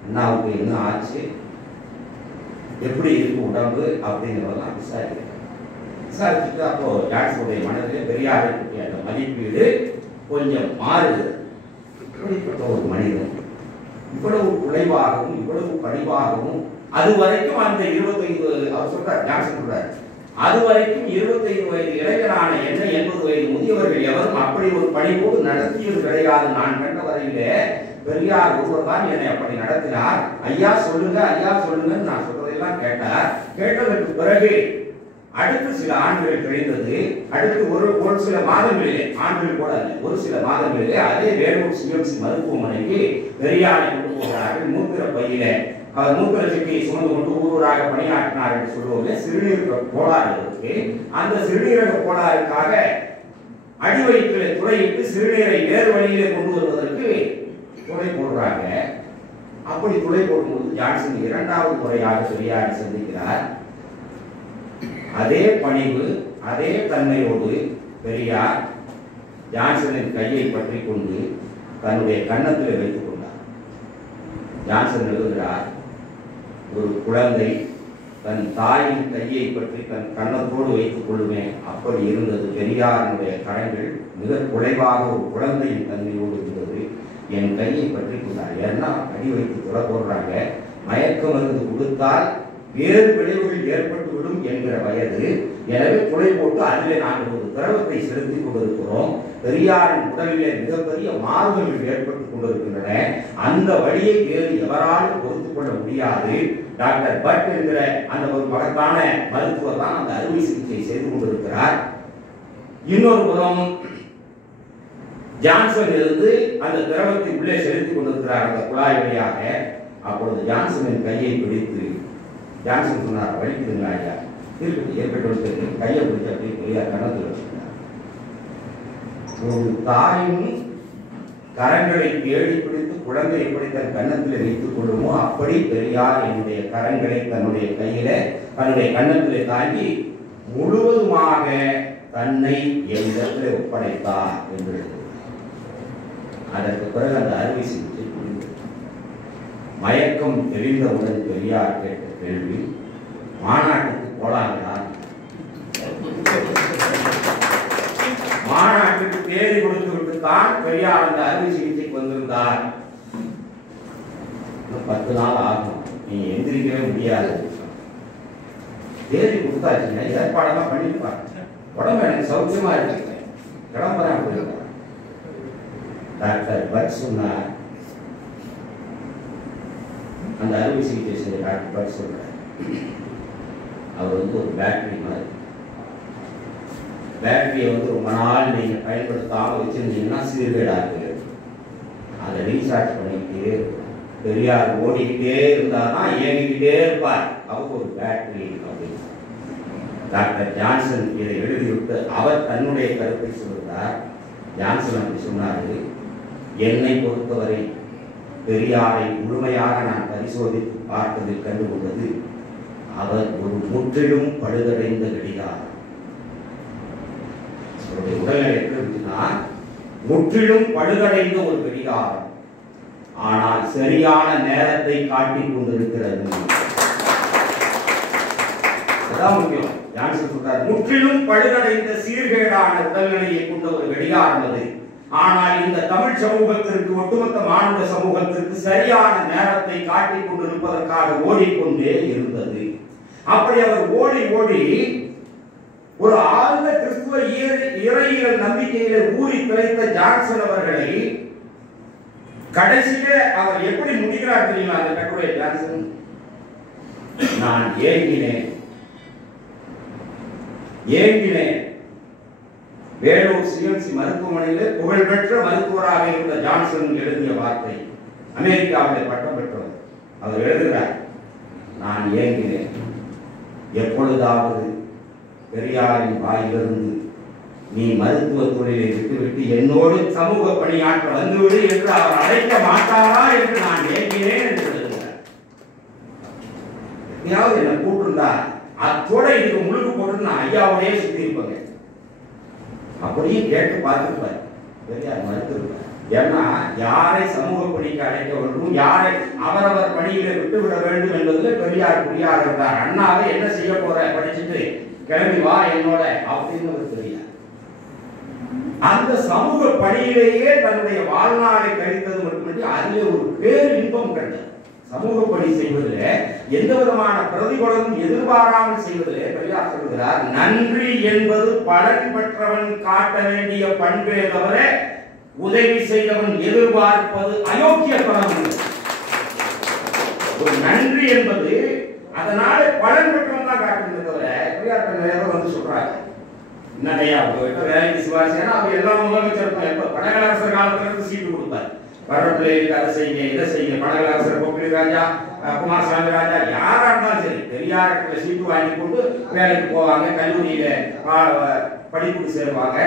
அண்ணாவுக்கு என்ன ஆச்சு, எப்படி இருக்கு உடம்பு அப்படிங்கிறதெல்லாம் விசாரிச்சுட்டு அப்போ ஜான்சனுடைய மனதிலே பெரியாரை பற்றிய அந்த மதிப்பீடு கொஞ்சம் மாறுகிறது. இப்படிப்பட்ட ஒரு மனிதன் இவ்வளவு குறைவாகவும் இவ்வளவு பணிவாகவும், அது வரைக்கும் அந்த 25 அவர் சொல்றார், ஜான்சன் சொல்றார், அது வரைக்கும் 25 வயது இளைஞரான என்ன 80 வயது முதியவர்கள் எவரும் அப்படி ஒரு பணிவோடு நடத்தியது கிடையாது. நான் கண்ட வரையிலே பெரியார் ஒருவர் தான் என்னை அப்படி நடத்தினார். ஐயா சொல்லுங்க, ஐயா சொல்லுங்கன்னு நான் சொல்றதெல்லாம் கேட்டார். கேட்டதற்கு பிறகு அடுத்து சில ஆண்டுகள் கழிந்தது. அடுத்து ஒரு சில மாதங்களிலே, ஆண்டுகள் கூட அல்ல, ஒரு சில மாதங்களிலே அதே வேலூர் சிஎம்சி மருத்துவமனைக்கு பெரியாரை கொண்டு போகிறார்கள். மூத்திர பையிலே அவர் மூத்திர சக்தியை சுமந்து கொண்டு ஊராக பணியாற்றினார் என்று சொல்லுவோமே, சிறுநீரக கோளாறு இருக்கு. அந்த சிறுநீரக கோளாறுக்காக அடிவயிற்றிலே துளையிட்டு சிறுநீரை வேறு வழியிலே கொண்டு வருவதற்கு துளை போடுறாங்க. அப்படி துளை போடும்போது ஜான்சன் 2வது முறையாக பெரியாரை சந்திக்கிறார். அதே பணிவு, அதே தன்மையோடு பெரியார் ஜான்சனின் கையை பற்றி கொண்டு தன்னுடைய கன்னத்தில் வைத்துக் கொண்டார். ஜான்சன் எழுதுகிறார், ஒரு குழந்தை தன் தாயின் கையை பற்றி தன் கன்னத்தோடு வைத்துக் கொள்ளுவேன், அப்படி இருந்தது. பெரியாருடைய கரங்கள் மிக குறைவாக ஒரு குழந்தையின் தன்மையோடு இருந்தது. என் கையை பற்றி கொண்டார். ஏன்னா அடி வைத்து துளை போடுறாங்க, மயக்க மருந்து கொடுத்தால் வேறு விளைவுகள் ஏற்பட்டுவிடும் என்கிற வயது. எனவே துளை போட்டு அதிலே நாங்கள் ஒரு திரவத்தை செலுத்திக் கொண்டிருக்கிறோம். பெரியாரின் உடலிலே மிகப்பெரிய மாறுதல்கள் ஏற்பட்டுக் கொண்டிருக்கின்றன. அந்த வழியை வேறு எவராலும் பொறுத்துக் கொள்ள முடியாது. டாக்டர் பட் என்கிற அந்த ஒரு மகத்தான மருத்துவர் தான் அந்த அறுவை சிகிச்சை செய்து கொண்டிருக்கிறார். இன்னொரு புறம் ஜான்சன் இருந்து அந்த திரவத்தை உள்ளே செலுத்திக் கொண்டிருக்கிறார் அந்த குழாய் வழியாக. அப்பொழுது ஜான்சனின் கையை பிடித்து ஜான்சன் சொன்னார், வலிக்குதுங்களா ஐயா? இருக்கட்டும், ஏற்பட்டு கையை பிடிச்சி அப்படி பெரியார் கன்னத்தில் வச்சுக்கிறார். ஒரு தாயும் கரங்களை தேடி பிடித்து குழந்தை எப்படி தன் கன்னத்தில் வைத்துக் கொள்ளுமோ அப்படி பெரியார் என்னுடைய கரங்களை தன்னுடைய கையில தன்னுடைய கன்னத்திலே தாங்கி முழுவதுமாக தன்னை என்னிடத்தில் ஒப்படைத்தார் என்று. அதற்கு பிறகு அந்த அறுவை சிகிச்சை புரிந்தது. மயக்கம் தெளிந்தவுடன் பெரியார் கேட்ட கேள்வி, மாநாட்டுக்கு போலாங்களா? மாநாட்டுக்கு தேதி கொடுத்து விட்டு தான் பெரியார் அந்த அறுவை சிகிச்சைக்கு வந்திருந்தார். 10 நாள் ஆகும், நீ எந்திரிக்கவே முடியாது. தேதி கொடுத்தாச்சுங்க, ஏற்பாடெல்லாம் பண்ணிருப்பாங்க. உடம்பு எனக்கு சௌக்கியமா இருக்கு, கிளம்புறேன் அப்படின்னு டாக்டர் பட் சொன்னார். அந்த அறுவை சிகிச்சை செஞ்ச டாக்டர் பட் சொல்றார், அவர் ஒரு பேட்டரி மாதிரி. பேட்டரியை ரொம்ப நாள் நீங்க பயன்படுத்தாம வச்சிருந்தீங்கன்னா சீர்கேடாக அதை ரீசார்ஜ் பண்ணிக்கிட்டே இருக்கும். பெரியார் ஓடிக்கிட்டே இருந்தாதான் இயங்கிக்கிட்டே இருப்பார். அவங்க ஒரு பேட்டரி அப்படின்னு டாக்டர் ஜான்சன் இதை எழுதிவிட்டு அவர் தன்னுடைய கருத்தை சொல்கிறார். ஜான்சன் அப்படி சொன்னாரு, என்னை பொறுத்தவரை பெரியாரை முழுமையாக நான் பரிசோதித்து பார்த்ததில் கண்டுகொண்டது, அவர் ஒரு முற்றிலும் பழுதடைந்த கடிகாரம். அவருடைய உடல்நிலை எப்படி இருந்துச்சுன்னா முற்றிலும் பழுதடைந்த ஒரு கடிகாரம், ஆனால் சரியான நேரத்தை காட்டிக் கொண்டிருக்கிறது. அதான் முக்கியம். ஜான்சன் சொல்றார், முற்றிலும் பழுதடைந்த சீர்கேடான உடல்நிலையை கொண்ட ஒரு கடிகாரம் அது. ஆனால் இந்த தமிழ் சமூகத்திற்கு, ஒட்டுமொத்த மாநில சமூகத்திற்கு சரியான நேரத்தை காட்டிக் கொண்டிருப்பதற்காக ஓடிக்கொண்டே இருந்தது. அப்படி அவர் ஓடி ஓடி ஒரு ஆழ்ந்த கிறிஸ்துவ இறையியல் நம்பிக்கையில ஊறி திளைத்த ஜான்சன் அவர்களை கடைசியில அவர் எப்படி முடிக்கிறார் தெரியுமா? அந்த கட்டுரை ஜான்சன், நான் ஏங்கினேன். வேலூர் சிஎம்சி மருத்துவமனையில் புகழ்பெற்ற மருத்துவராக இருந்த ஜான்சன் எழுதிய வார்த்தை. அமெரிக்காவில் பட்டம் பெற்றவர். அவர் எழுதுகிறார், நான் ஏங்கினேன். எப்பொழுதாவது பெரியாரின் வாயிலிருந்து நீ மருத்துவ தொழிலை விட்டுவிட்டு என்னோடு சமூக பணியாற்ற வந்துவிடு என்று அவர் அழைக்க மாட்டாரா என்று நான் ஏங்கினேன் என்று எழுதுகிறார். எப்பயாவது என்ன கூட்டிருந்தா அத்தோட இதுக்கு முழுக்க போட்டு நான் ஐயாவோடய சுத்தி இருப்பேங்க. அப்படியே கேட்டு பார்த்துருப்பார். பெரியார் மறுத்திருப்பார். ஏன்னா யாரை சமூக பணிக்கு அழைக்க வேண்டும், யாரை அவரவர் பணியில விட்டுவிட வேண்டும் என்பதில் பெரியார் புரியாத இருந்தார். அண்ணாவை என்ன செய்ய போற, படிச்சுட்டு கிளம்பி வா என்னோட அப்படின்னு ஒரு பெரியார். அந்த சமூக பணியிலேயே தன்னுடைய வாழ்நாளை கழித்தது மட்டுமின்றி அதிலே ஒரு பேர் இன்பம் கண்டார். சமூக பணி செய்வதில் எந்த விதமான பிரதிபலனும் எதிர்பாராமல் செய்வதிலே பெரியார் சொல்கிறார், நன்றி என்பது பலன் பெற்றவன் காட்ட வேண்டிய பண்பே தவிர உதவி செய்தவன் எதிர்பார்ப்பது அயோக்கியத்தனம். ஒரு நன்றி என்பது அதனால பலன் பெற்றவன் தான் காட்டுறது தவிர, பெரியார் நிறைய வந்து சொல்றாங்க, என்னையா வேலைக்கு சிவாசியா அவர் எல்லா முதலமைச்சருக்கும் படகலரசர் காலத்துல இருந்து சீட்டு கொடுப்பார். வரப்பிள்ளைகளுக்கு அதை செய்யுங்க, இதை செய்யுங்க. படகலரசர் கோப்பிலி ராஜா, குமாரசாமி ராஜா, யாரா இருந்தாலும் சரி பெரியார் சீட்டு வாங்கி கொண்டு வேலைக்கு போவாங்க, கல்லூரியில படிப்புக்கு சேருவாங்க.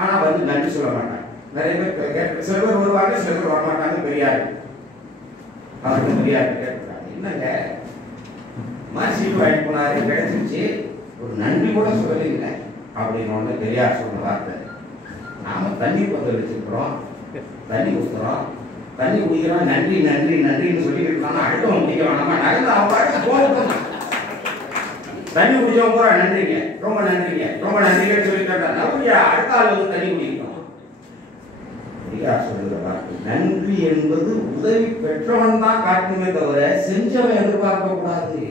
ஆனா வந்து நன்றி சொல்ல மாட்டாங்க. நிறைய பேர் சில பேர் வருவாங்க, சில பேர் வரமாட்டாங்க. பெரியார் அவருக்கு பெரியார் கேட்கிறாங்க, என்னங்க மாதிரி சீட்டு வாங்கி போனாரு, கிடைச்சிருச்சு, ஒரு நன்றி கூட சொல்லலைங்க அப்படின்னு ஒன்று பெரியார் சொன்ன வார்த்தை. நாம தண்ணி பந்தல் வச்சிருக்கிறோம், தண்ணி ஊற்றுறோம், தண்ணி குடிக்கிறோம், நன்றி நன்றி நன்றின்னு சொல்லிட்டு இருக்காங்க. அடுத்தவங்க குடிக்கிறோம், நம்ம நடந்து அவங்க போகணும். தண்ணி குடிச்சவங்க பூரா நன்றிங்க, ரொம்ப நன்றிங்க, ரொம்ப நன்றிங்கன்னு சொல்லிட்டு நம்பியா அடுத்த ஆள் வந்து தண்ணி குடிக்கணும். பெரியார் சொல்லுகிற வார்த்தை, நன்றி என்பது உதவி பெற்றவன் தான் காட்டணுமே தவிர செஞ்சவன் எதிர்பார்க்க கூடாது.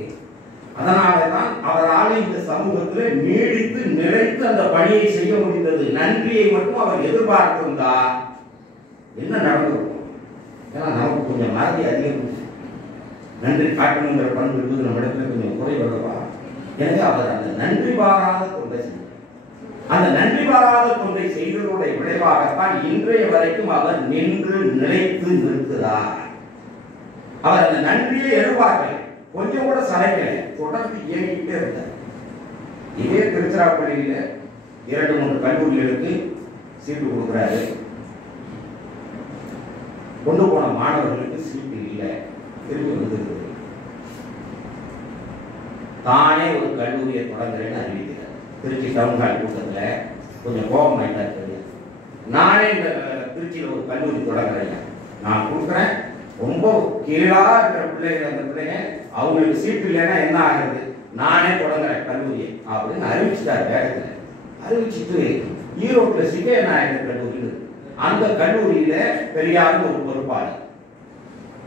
அதனாலதான் அவரால் இந்த சமூகத்தில் நீடித்து நிலைத்து அந்த பணியை செய்ய முடிந்தது. நன்றியை மட்டும் அவர் எதிர்பார்த்திருந்தா என்ன நடந்திருக்கும்? ஏன்னா நமக்கு கொஞ்சம் மறதி அதிகம், நன்றி காட்டணுங்கிற பண்பு இருப்பது நம்ம இடத்துல கொஞ்சம் குறைவா. எனவே அவர் அந்த நன்றி பாராத தொண்டை செய்தார். அந்த நன்றி பாராத தொண்டை செய்ததனுடைய விளைவாகத்தான் இன்றைய வரைக்கும் அவர் நின்று நிலைத்து நிற்கிறார். அவர் அந்த நன்றியை எதிர்பார்க்கல, கொஞ்சம் கூட சளைக்கல, தொடர்ந்து இயங்கிட்டே இருந்தார். இதே திருச்சிராப்பள்ளியில 2-3 கல்லூரிகளுக்கு சீட்டு கொடுக்கிறாரு. கொண்டு போன மாணவர்களுக்கு சீட்டு இல்லை, திரும்பி வந்து தானே ஒரு கல்லூரியை தொடங்குறேன்னு அறிவிக்கிறார். திருச்சி டவுன் ஹால் கூட்டத்தில் கொஞ்சம் கோபம் ஆயிட்டார். நானே இந்த திருச்சியில் ஒரு கல்லூரி தொடங்குறேன், நான் கொடுக்குறேன், ரொம்ப கீழா இருக்கிற பிள்ளைங்க, அந்த பிள்ளைங்க அவங்களுக்கு சீட்டு இல்லைன்னா என்ன ஆகுது, நானே தொடங்குறேன் கல்லூரியை அப்படின்னு அறிவிச்சுட்டாரு. வேகத்தில் அறிவிச்சுட்டு ஈரோட்டில் சிகே நாயகர் கல்லூரி, அந்த கல்லூரியில பெரியார் ஒரு பொறுப்பாளர்.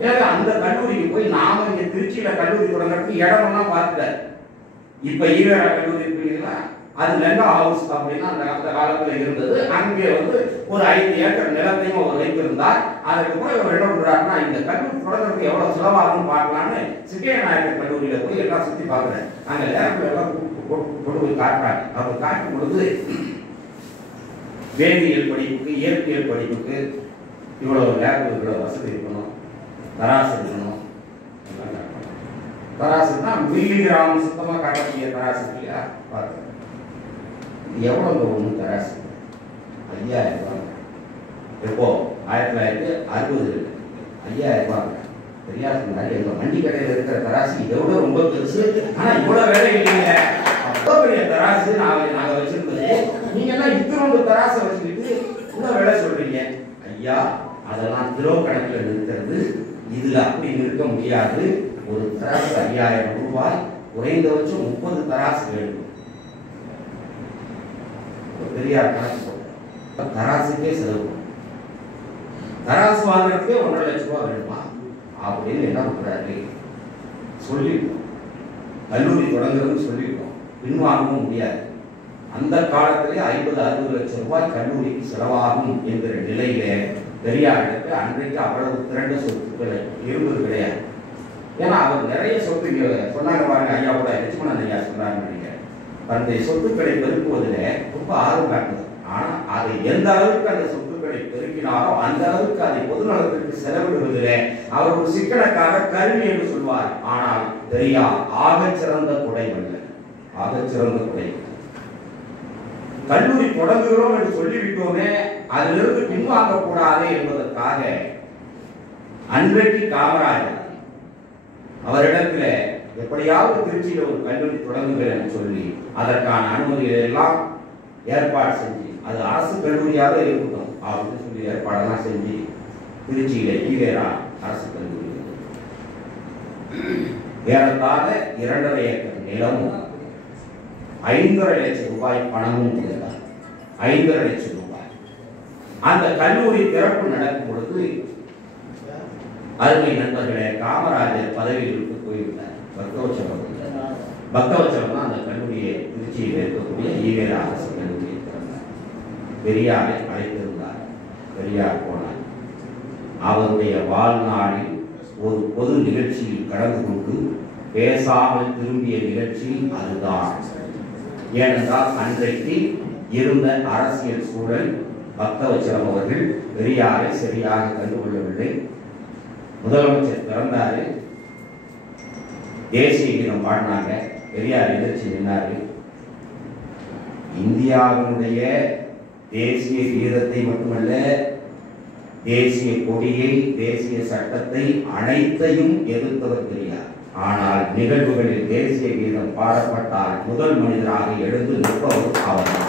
ஏன்னா அந்த கல்லூரிக்கு போய் நாம இங்க திருச்சியில கல்லூரி தொடங்குறதுக்கு இடமெல்லாம் பார்த்துட்டாரு. இப்ப ஈவேரா கல்லூரி இருக்குங்களா, அது லெங்கா ஹவுஸ் அப்படின்னா அந்த காலத்துல இருந்தது. அங்கே வந்து ஒரு 5 ஏக்கர் நிலத்தையும் அவர் வைத்திருந்தார். அதுக்கு கூட இவர் என்ன பண்றாருன்னா, இந்த கல்லூரி தொடங்குறதுக்கு எவ்வளவு செலவாகும் பார்க்கலான்னு சிகே நாயக்கர் கல்லூரியில போய் எல்லாம் சுத்தி பார்க்குறேன். அங்க லேப்ல எல்லாம் கொண்டு போய் காட்டுறாங்க. அவர் காட்டும் பொழுது வேதியியல் படிப்புக்கு, இயற்பியல் படிப்புக்கு இவ்வளவு லேப் இருக்கிற வசதி இருக்கணும், தராசு இருக்கணும். தராசுன்னா மில்லிகிராம் சுத்தமாக காட்டக்கூடிய தராசு இல்லையா? பார்த்து எவ்வளோ ஒன்று தராசு 5000 ரூபாய். எப்போ 1960 5000 ரூபாய். சரியா சொன்னாரு. எங்க வண்டி கடையில் இருக்கிற தராசு இதை விட ரொம்ப பெருசு. ஆனா இவ்வளவு வேலை இல்லைங்க. அவ்வளோ பெரிய தராசு நாங்க வச்சிருந்தது. நீங்க எல்லாம் இத்தனோட தராசை வச்சுக்கிட்டு இவ்வளவு வேலை சொல்றீங்க. ஐயா, அதெல்லாம் கிலோ கணக்கில் நிறுத்துறது. இதுல அப்படி நிறுத்த முடியாது. ஒரு தராசு 5000 ரூபாய், குறைந்தபட்சம் 30 தராசு வேண்டும். பெரியார் கணக்கு போட்டோம். தராசுக்கே செலவு. தராசு வாங்குறதுக்கே 1.5 லட்சம் ரூபாய் வேணுமா அப்படின்னு என்ன பண்றாரு? சொல்லிட்டோம். கல்லூரி தொடங்குறதுன்னு சொல்லிட்டோம். பின்வாங்கவும் முடியாது. அந்த காலத்திலே 50-60 லட்சம் ரூபாய் கல்லூரிக்கு செலவாகும் என்கிற நிலையில பெரியாருக்கு அன்றைக்கு அவ்வளவு திரண்ட சொத்துக்கள் இருந்தது கிடையாது. ஏன்னா அவர் நிறைய சொத்து சொன்னாங்க பாருங்க. ஐயா கூட லட்சுமணன் ஐயா சொன்னாங்க. அந்த சொத்துக்களை பெருக்குவதில் ரொம்ப ஆர்வம் காட்டுது. ஆனா அதை எந்த அளவுக்கு அந்த சொத்துக்களை பெருக்கினாரோ அந்த அளவுக்கு அதை பொதுநலத்திற்கு செலவிடுவதில் அவர் ஒரு சிக்கனக்காக கருவி என்று சொல்வார். ஆனால் பெரியார் ஆகச்சிறந்த குடைவல்ல, ஆகச்சிறந்த குடை. கல்லூரி தொடங்குகிறோம் என்று சொல்லிவிட்டோமே, அதிலிருந்து பின்வாங்க கூடாது என்பதற்காக அன்றைக்கு காமராஜர் அவரிடத்துல எப்படியாவது திருச்சியில ஒரு கல்லூரி தொடங்குங்கள் என்று சொல்லி அதற்கான அனுமதிகளை எல்லாம் ஏற்பாடு செஞ்சு, அது அரசு கல்லூரியாக இருக்கட்டும் அப்படின்னு சொல்லி ஏற்பாடெல்லாம் செஞ்சு திருச்சியில ஈவேரா அரசு கல்லூரி ஏறத்தாழ 2.5 ஏக்கர் நிலமும் 5.5 லட்சம் ரூபாய் பணமும் கொடுத்தார். 5.5 லட்சம் ரூபாய். அந்த கல்லூரி திறப்பு நடக்கும் பொழுது அருமை நண்பர்களே, காமராஜர் பதவியில் விட்டு போய்விட்டார். பக்தவச்சலம் தான் அந்த கல்லூரியை திருச்சியில் இருக்கக்கூடிய ஈவேரா அரசு கல்லூரியை திறந்தார். பெரியாரை அழைத்திருந்தார். பெரியார் போனார். அவருடைய வாழ்நாளில் ஒரு பொது நிகழ்ச்சியில் கலந்து கொண்டு பேசாமல் திரும்பிய நிகழ்ச்சி அதுதான். ஏனென்றால் அன்றைக்கு இருந்த அரசியல் சூழல் பக்தவச்சலம் அவர்கள் பெரியாரை சரியாக கண்டுகொள்ளவில்லை. முதலமைச்சர் பிறந்தாரு, தேசிய கீதம் பாடினாங்க, பெரியார் எதிர்த்து நின்றாரு. இந்தியாவினுடைய தேசிய கீதத்தை மட்டுமல்ல, தேசிய கொடியை, தேசிய சட்டத்தை அனைத்தையும் எதிர்த்தவர் பெரியார். ஆனால் நிகழ்வுகளில் தேசிய கீதம் பாடப்பட்டால் முதல் மனிதராக எழுந்து நிற்பவர் அவர்தான்.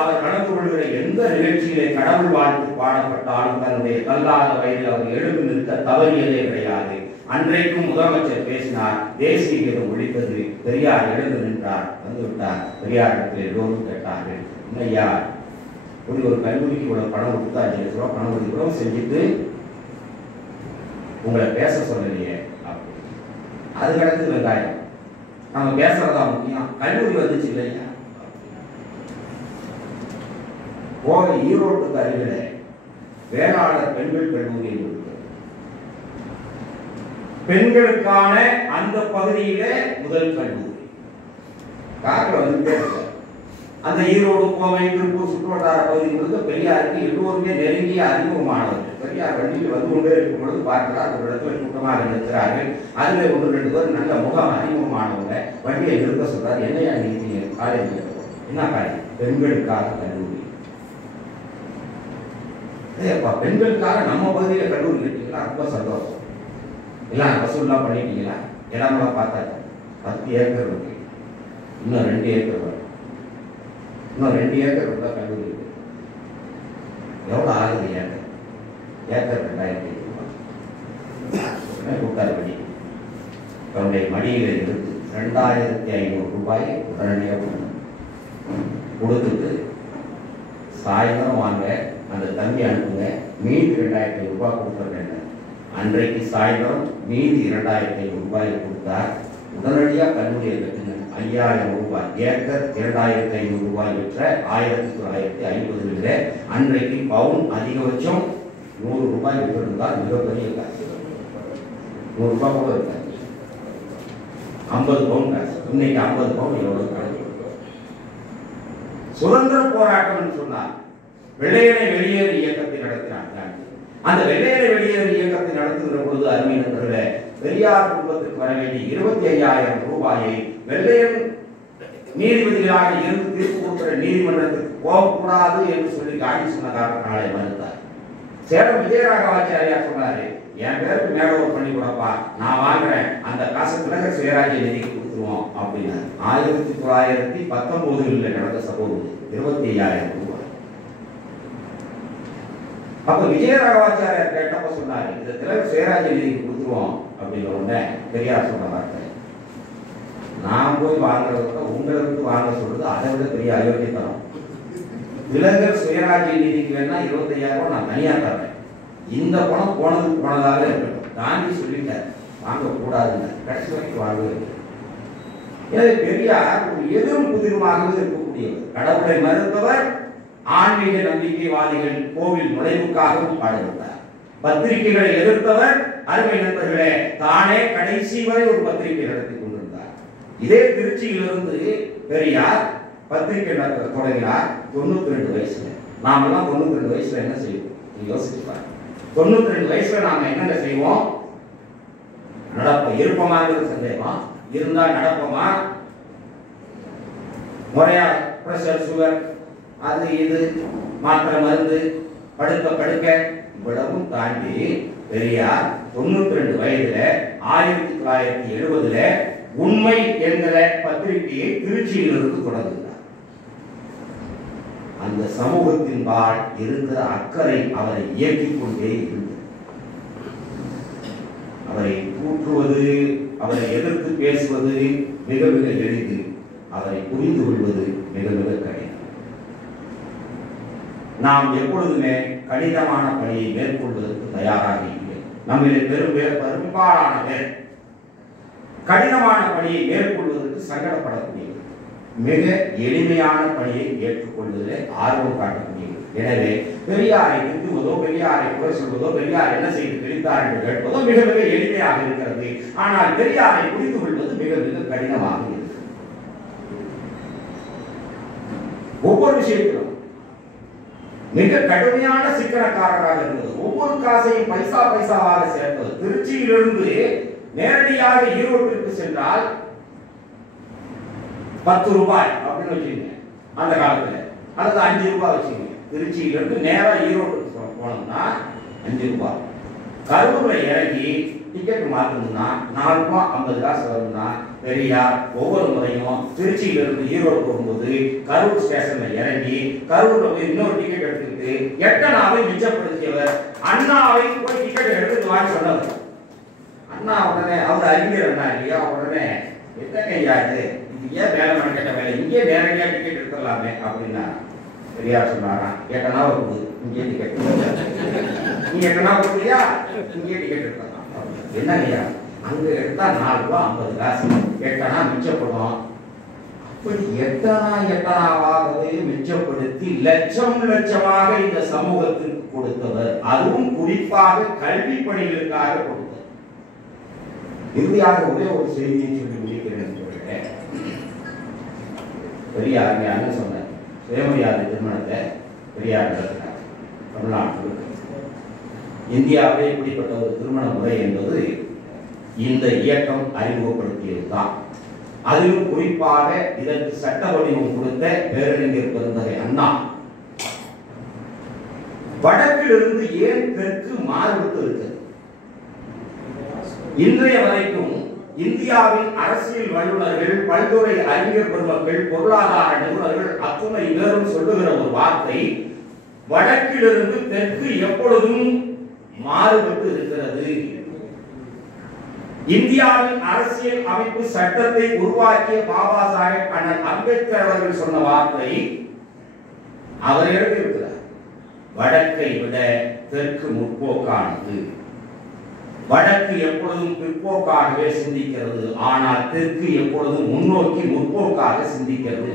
அவர் கலந்து கொள்கிற எந்த நிகழ்ச்சியிலே கடவுள் வாழ்த்து பாடப்பட்டாலும் தன்னுடைய கல்லாத வயதில் அவர் எழுந்து நிற்க தவறியதே கிடையாது. அன்றைக்கும் முதலமைச்சர் பேசினார், தேசிய கீதம் ஒழித்தது, பெரியார் எழுந்து நின்றார், வந்துவிட்டார். பெரியாரிடத்தில் எல்லோரும் கேட்டார்கள், ஐயா ஒரு கல்லூரிக்கு இவ்வளவு பணம் கொடுத்து 5 லட்சம் ரூபாய் பணம் கொடுக்கிறோம், செஞ்சுட்டு உங்களை பேச சொல்லலையே. அது கிடக்குது வெங்காயம், நம்ம பேசுறதா முக்கியம், கல்லூரி வந்துச்சு இல்லையா. போக ஈரோட்டுக்கு அருகில வேளாளர் பெண்கள் கல்லூரி இருக்கிறது. பெண்களுக்கான அந்த பகுதியில முதல் கல்லூரி காக்கில் வந்துட்டே இருக்க. அந்த ஈரோடு, கோவை, திருப்பூர் சுற்றுவட்டார பகுதிகளுக்கு பெரியாருக்கு எல்லோருமே நெருங்கிய அறிமுகமானவர்கள். பெரியார் வண்டியில் வந்து கொண்டே இருக்கும் பொழுது பார்க்கிறார், ஒரு இடத்துல கூட்டமாக நிற்கிறார்கள். அதுல 1-2 பேர் நல்ல முகம் அறிமுகமானவங்க. வண்டியை நிறுத்த சொல்றாரு, என்னையா நீங்க காலேஜ் என்ன காலேஜ்? பெண்களுக்காக கல்லூரி. பெண்களுக்காக நம்ம பகுதியில் கல்லூரி இருக்கீங்களா, ரொம்ப சந்தோஷம். எல்லாம் வசூல்லாம் பண்ணிட்டீங்களா? இடமெல்லாம் பார்த்தாச்சு. 10 ஏக்கர் இருக்கு, இன்னும் 2 ஏக்கர் வரும். இன்னும் 2 ஏக்கர் இருந்தா கல்லூரி இருக்கு. எவ்வளவு ஆகுது ஏக்கர்? ஏக்கர் 2500 கூட்டார் வழி. அவருடைய மடியில இருந்து 2500 ரூபாய் உடனடியாக கொடுத்துட்டு சாயந்தரம் வாங்க, அந்த தம்பி அனுப்புங்க, மீதி 2500 ரூபாய் கொடுத்துருக்கேன். அன்றைக்கு சாயந்தரம் மீதி 2500 ரூபாயை கொடுத்தார். உடனடியாக கல்லூரியை கட்டுங்க. 5000 ரூபாய் ஏக்கர், 2500 ரூபாய் விற்ற 1950 அன்றைக்கு பவுன் அதிகபட்சம் 100 ரூபாய் விற்றிருந்தால் மிகப்பெரிய காசு. 100 ரூபாய் கூட இருக்காது. 50 பவுன் காசு. இன்னைக்கு 50 பவுன் எவ்வளவு காசு? சுதந்திர போராட்டம் சொன்னார். வெள்ளையனை வெளியேறு இயக்கத்தை நடத்தினார். அந்த வெள்ளையரை வெளியேறு இயக்கத்தை நடத்துகிற பொழுது அருமை நண்பர்களே, பெரியார் குடும்பத்திற்கு வர வேண்டிய 25,000 ரூபாயை வெள்ளையர் நீதிபதிகளாக இருந்து தீர்ப்பு கொடுக்கிற நீதிமன்றத்துக்கு போகக்கூடாது என்று சொல்லி காந்தி சொன்ன காரணத்தினாலே மறுத்தார். சேலம் விஜயராகவாச்சாரியார் சொன்னாரு, என் பேருக்கு மேலோர் பண்ணி கொடுப்பா, நான் வாங்குறேன், அந்த காசு திலகர் சுயராஜ்ய நிதிக்கு கொடுத்துருவோம் அப்படின்னா 1919 நடந்த சம்பவம் 25,000 ரூபாய். அப்ப விஜயராகவாச்சாரியார் கேட்டப்ப சொன்னாரு, இந்த திலகர் சுயராஜ்ய நிதிக்கு கொடுத்துருவோம் அப்படிங்கிற உடனே பெரியார் சொன்ன வார்த்தை, நான் போய் வாங்குறத உங்களுக்கு வாங்க சொல்றது அதை விட பெரிய அயோக்கியத்தனம். திலகர் சுயராஜ்ய நிதிக்கு வேணா 25,000 ரூபாய் நான் தனியா தரேன், இந்த பணம் போனதுக்கு போனதாக இருக்கட்டும். தாண்டி சொல்லிட்டார், வாங்கக்கூடாதுங்க, கடைசி வரைக்கும் வாங்குவது. எனவே பெரியார் ஒரு எதிரும் புதிருமாகவே இருக்கக்கூடியவர். கடவுளை மறுத்தவர், ஆன்மீக நம்பிக்கைவாதிகள் கோவில் நுழைவுக்காகவும் பாடுபட்டார். பத்திரிகைகளை எதிர்த்தவர், அருமை நண்பர்களே, தானே கடைசி வரை ஒரு பத்திரிகை நடத்தி கொண்டிருந்தார். இதே திருச்சியிலிருந்து பெரியார் பத்திரிகை நடத்த தொடங்கினார் 92 வயசுல. நாமெல்லாம் 92 வயசுல என்ன செய்வோம் யோசிச்சுப்பார். 92 வயசுல நாம என்னங்க செய்வோம்? நடப்போம். இருப்போமாங்கிறது சந்தேகம். இருந்தா நடப்போமா? முறையா பிரஷர், சுகர், அது இது, மாத்திரை மருந்து, படுக்க இவ்வளவும் தாண்டி பெரியார் 92 வயதுல 1970 உண்மை என்கிற பத்திரிகையை திருச்சியிலிருந்து தொடங்குகிறார். அந்த சமூகத்தின் பால் இருக்கிற அக்கறை அவரை இயக்கிக் கொண்டே இருந்தது. அவரை கூற்றுவது, அவரை எதிர்த்து பேசுவது மிக மிக எளிது, அவரை புரிந்து கொள்வது மிக மிக கடினம். நாம் எப்பொழுதுமே கடினமான பணியை மேற்கொள்வதற்கு தயாராக இல்லை. நம்மிலே பெரும்பாலான பேர் கடினமான பணியை மேற்கொள்வதற்கு சங்கடப்படக்கூடியது, மிக எளிமையான பணியை ஏற்றுக்கொள்வதிலே ஆர்வம் காட்டக்கூடியது. எனவே பெரியாரை திட்டுவதோ, பெரியாரை குறை சொல்வதோ, பெரியார் என்ன செய்து பிரித்தார் என்று கேட்பதோ மிக மிக எளிமையாக இருக்கிறது. ஆனால் பெரியாரை புரிந்து கொள்வது மிக மிக கடினமாக இருக்கிறது. ஒவ்வொரு விஷயத்திலும் மிக கடுமையான சிக்கனக்காரராக இருந்தது. ஒவ்வொரு காசையும் பைசா பைசாவாக சேர்ப்பது. திருச்சியிலிருந்து நேரடியாக ஈரோட்டிற்கு சென்றால் 10 ரூபாய் அப்படின்னு வச்சுக்கோங்க அந்த காலத்துல, அல்லது 5 ரூபாய் வச்சுக்கோங்க. திருச்சியிலிருந்து நேரா ஈரோட்டுக்கு போனோம்னா 5 ரூபாய். கரூர்ல இறங்கி டிக்கெட் மாத்தணும்னா 4 ரூபாய் 50 காசு வரும்னா பெரியார் ஒவ்வொரு முறையும் திருச்சியிலிருந்து ஈரோடு போகும்போது கரூர் ஸ்டேஷன்ல இறங்கி கரூர்ல போய் இன்னொரு டிக்கெட் எடுத்துக்கிட்டு எட்டனாவை மிச்சப்படுத்தியவர். அண்ணாவை போய் டிக்கெட் எடுத்து வாங்கி சொன்னவர். அண்ணா உடனே, அவர் அறிஞர் அண்ணா இல்லையா, உடனே என்னங்க ஐயா இது ஏன் வேலை மனக்கட்ட வேலை, இங்கே நேரடியாக டிக்கெட் எடுத்துடலாமே அப்படின்னா பெரியார் சொன்னாராம், எட்டனா வருது இங்கே டிக்கெட், நீ எட்டனா வருதுயா இங்கே டிக்கெட் எடுத்துடலாம். என்னங்கய்யா அங்க எடுத்தா 4 ரூபாய் 50 காசு, எட்டனா மிச்சப்படும். அப்படி எட்டனாவாகவே மிச்சப்படுத்தி லட்சம் லட்சமாக இந்த சமூகத்திற்கு கொடுத்தவர். அதுவும் குறிப்பாக கல்வி பணிகளுக்காக கொடுத்தவர். இறுதியாக ஒரே ஒரு செய்தியை சொல்லி முடிக்கிறேன். பெரியார் அண்ணன் சொன்ன சுயமரியாதை திருமணத்தை பெரியார் நடத்தினார் தமிழ்நாட்டில். இந்தியாவிலே இப்படிப்பட்ட ஒரு திருமண முறை என்பது இந்த இயக்கம் அறிமுகப்படுத்தியதுதான். அதிலும் குறிப்பாக இதற்கு சட்ட வடிவம் கொடுத்த பேரறிஞர் பெருந்தகை அண்ணா. வடக்கிலிருந்து ஏன் தெற்கு மாறுபட்டு இருக்கிறது? இன்றைய வரைக்கும் இந்தியாவின் அரசியல் வல்லுநர்கள், பல்துறை அறிஞர் பெருமக்கள், பொருளாதார நிபுணர்கள் அத்துணை பேரும் சொல்லுகிற ஒரு வார்த்தை, வடக்கிலிருந்து தெற்கு எப்பொழுதும் மாறுபட்டு இருக்கிறது. இந்தியாவின் அரசியல் அமைப்பு சட்டத்தை உருவாக்கிய பாபா சாஹேப் அண்ணல் அம்பேத்கர் அவர்கள் சொன்ன வார்த்தை அவர் எழுதியிருக்கிறார். வடக்கை விட தெற்கு முற்போக்கானது. வடக்கு எப்பொழுதும் பிற்போக்காகவே சிந்திக்கிறது, ஆனால் தெற்கு எப்பொழுதும் முன்னோக்கி முற்போக்காக சிந்திக்கிறது.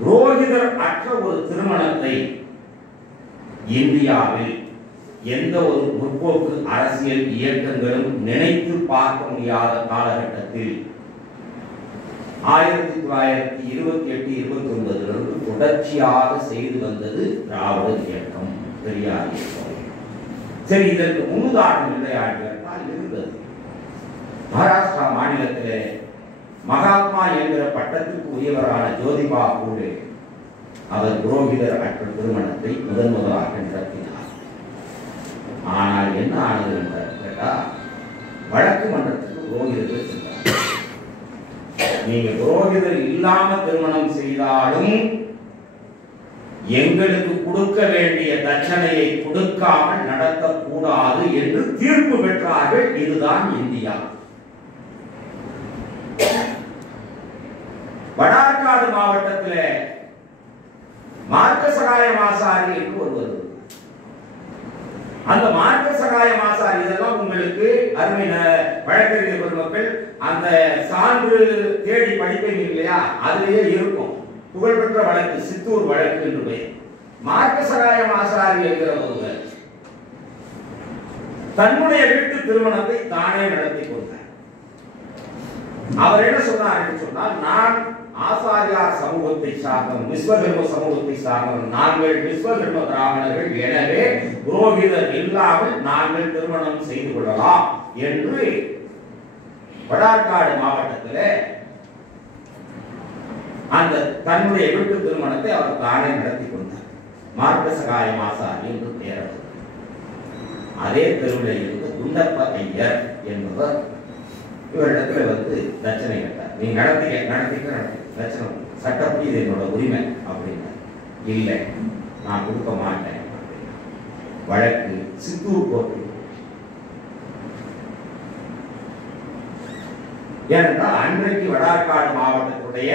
புரோகிதர் அற்ற ஒரு திருமணத்தை இந்தியாவில் எந்த ஒரு முற்போக்கு அரசியல் இயக்கங்களும் நினைத்து பார்க்க முடியாத காலகட்டத்தில் 1928-29 தொடர்ச்சியாக செய்து வந்தது திராவிட இயக்கம், பெரியார் இயக்கம். சரி, இதற்கு முன்னுதாரணம் இல்லையா என்றால் இருந்தது. மகாராஷ்டிரா மாநிலத்திலே மகாத்மா என்கிற பட்டத்திற்கு உரியவரான ஜோதிபா பூலே அவர் புரோகிதர் அற்ற திருமணத்தை முதலாக நடத்தினார். ஆனால் என்ன ஆனது என்று கேட்டால், வழக்கு மன்றத்துக்கு புரோகிதர்கள் சென்றார். நீங்க புரோகிதர் இல்லாம திருமணம் செய்தாலும் எங்களுக்கு கொடுக்க வேண்டிய தட்சணையை கொடுக்காமல் நடத்தக்கூடாது என்று தீர்ப்பு பெற்றார்கள். இதுதான் இந்தியா. வடார்காடு மாவட்டத்தில் மார்க்க சகாயம் ஆசாரி என்று ஒருவர், அந்த மார்க்க சகாயம் ஆசாரி, இதெல்லாம் உங்களுக்கு அருமை வழக்கறிஞர் பெருமக்கள் அந்த சான்று தேடி படிப்பீங்க இல்லையா, அதிலேயே இருக்கும். புகழ்பெற்ற வழக்கு சித்தூர் வழக்கு என்று பெயர். மார்க்க சகாயம் ஆசாரி என்கிற ஒருவர் தன்னுடைய வீட்டு திருமணத்தை தானே நடத்தி கொண்டார். அவர் என்ன சொன்னார் என்று சொன்னால், நான் ஆசாரியார் சமூகத்தை சார்ந்தவன், விஸ்வகர்ம சமூகத்தை சார்ந்தவன், நாங்கள் விஸ்வகர்ம பிராமணர்கள், எனவே புரோகிதர் இல்லாமல் நாங்கள் திருமணம் செய்து கொள்ளலாம் என்று வடார்காடு மாவட்டத்தில் அந்த தன்னுடைய வீட்டு திருமணத்தை அவர் தானே நடத்தி கொண்டார். மார்க்க சகாயம் ஆசாரி என்று பெயர். அதே தெருவில் இருந்து குண்டப்ப ஐயர் என்பவர் இவரிடத்துல வந்து தட்சணை கேட்டார். நீ நடத்திக்க தட்சணை சட்டப்படி இது என்னோட உரிமை அப்படின்னா, இல்லை நான் கொடுக்க மாட்டேன். வழக்கு சித்தூர் கோர்ட்டு. ஏனென்றால் அன்றைக்கு வடார்காடு மாவட்டத்துடைய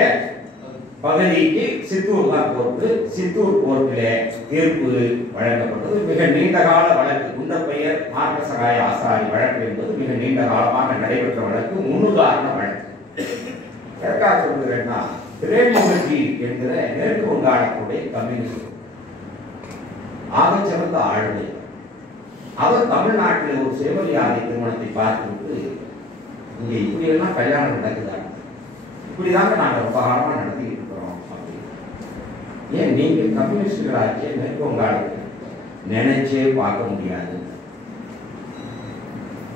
பகுதிக்கு சித்தூர் தான் கோர்ட்டு. சித்தூர் கோர்ட்டிலே தீர்ப்பு வழங்கப்பட்டது. மிக நீண்ட கால வழக்கு. குண்டப்பையர் மார்க்க சகாய ஆசாரி வழக்கு என்பது மிக நீண்ட காலமாக நடைபெற்ற வழக்கு, முன்னுதாரண வழக்கு. எதற்காக சொல்கிறேன்னா, பிரேம் முகர்ஜி என்கிற மேற்கு வங்காளத்துடைய கம்யூனிஸ்ட் ஆகச்சிறந்த ஆளுமை. அவர் தமிழ்நாட்டில் ஒரு சிவலியாரை திருமணத்தை பார்த்துவிட்டு, இங்கே இப்படியெல்லாம் கல்யாணம் நடக்குதா, இப்படிதாங்க நாங்கள் ரொம்ப காலமாக நடத்திக்கிட்டு இருக்கிறோம் அப்படின்னு. ஏன் நீங்கள் கம்யூனிஸ்டுகளாச்சே மேற்கு வங்காளத்தில் நினைச்சே பார்க்க முடியாது.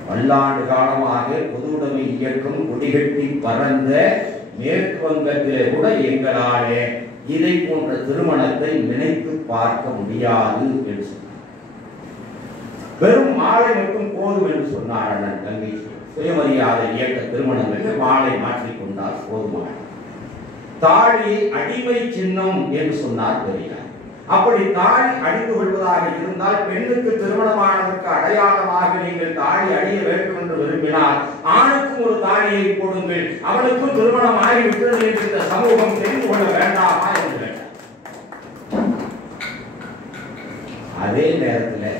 பல்லாண்டு காலமாக பொது உடைமை இயக்கம் கொடிகட்டி பறந்த மேற்கு வங்கத்திலே கூட எங்களாலே இதை போன்ற திருமணத்தை நினைத்து பார்க்க முடியாது என்று சொன்னார். வெறும் மாலை மட்டும் போதும் என்று சொன்னார் அண்ணன் தங்கை. சுயமரியாதை இயக்க திருமணங்களுக்கு மாலை மாற்றிக்கொண்டால் போதுமான. தாலி அடிமை சின்னம் என்று சொன்னார் பெரியார். அப்படி தாலி அணிந்து கொள்வதாக இருந்தால், பெண்ணுக்கு திருமணமானதற்கு அடையாளமாக நீங்கள் தாலி அணிய வேண்டும் என்று விரும்பினால் ஆணுக்கும் ஒரு தாலியை போடுங்கள், அவனுக்கும் திருமணம் ஆகிவிட்டது என்று இந்த சமூகம் தெரிந்து கொள்ள வேண்டாமா என்று கேட்டார். அதே நேரத்தில்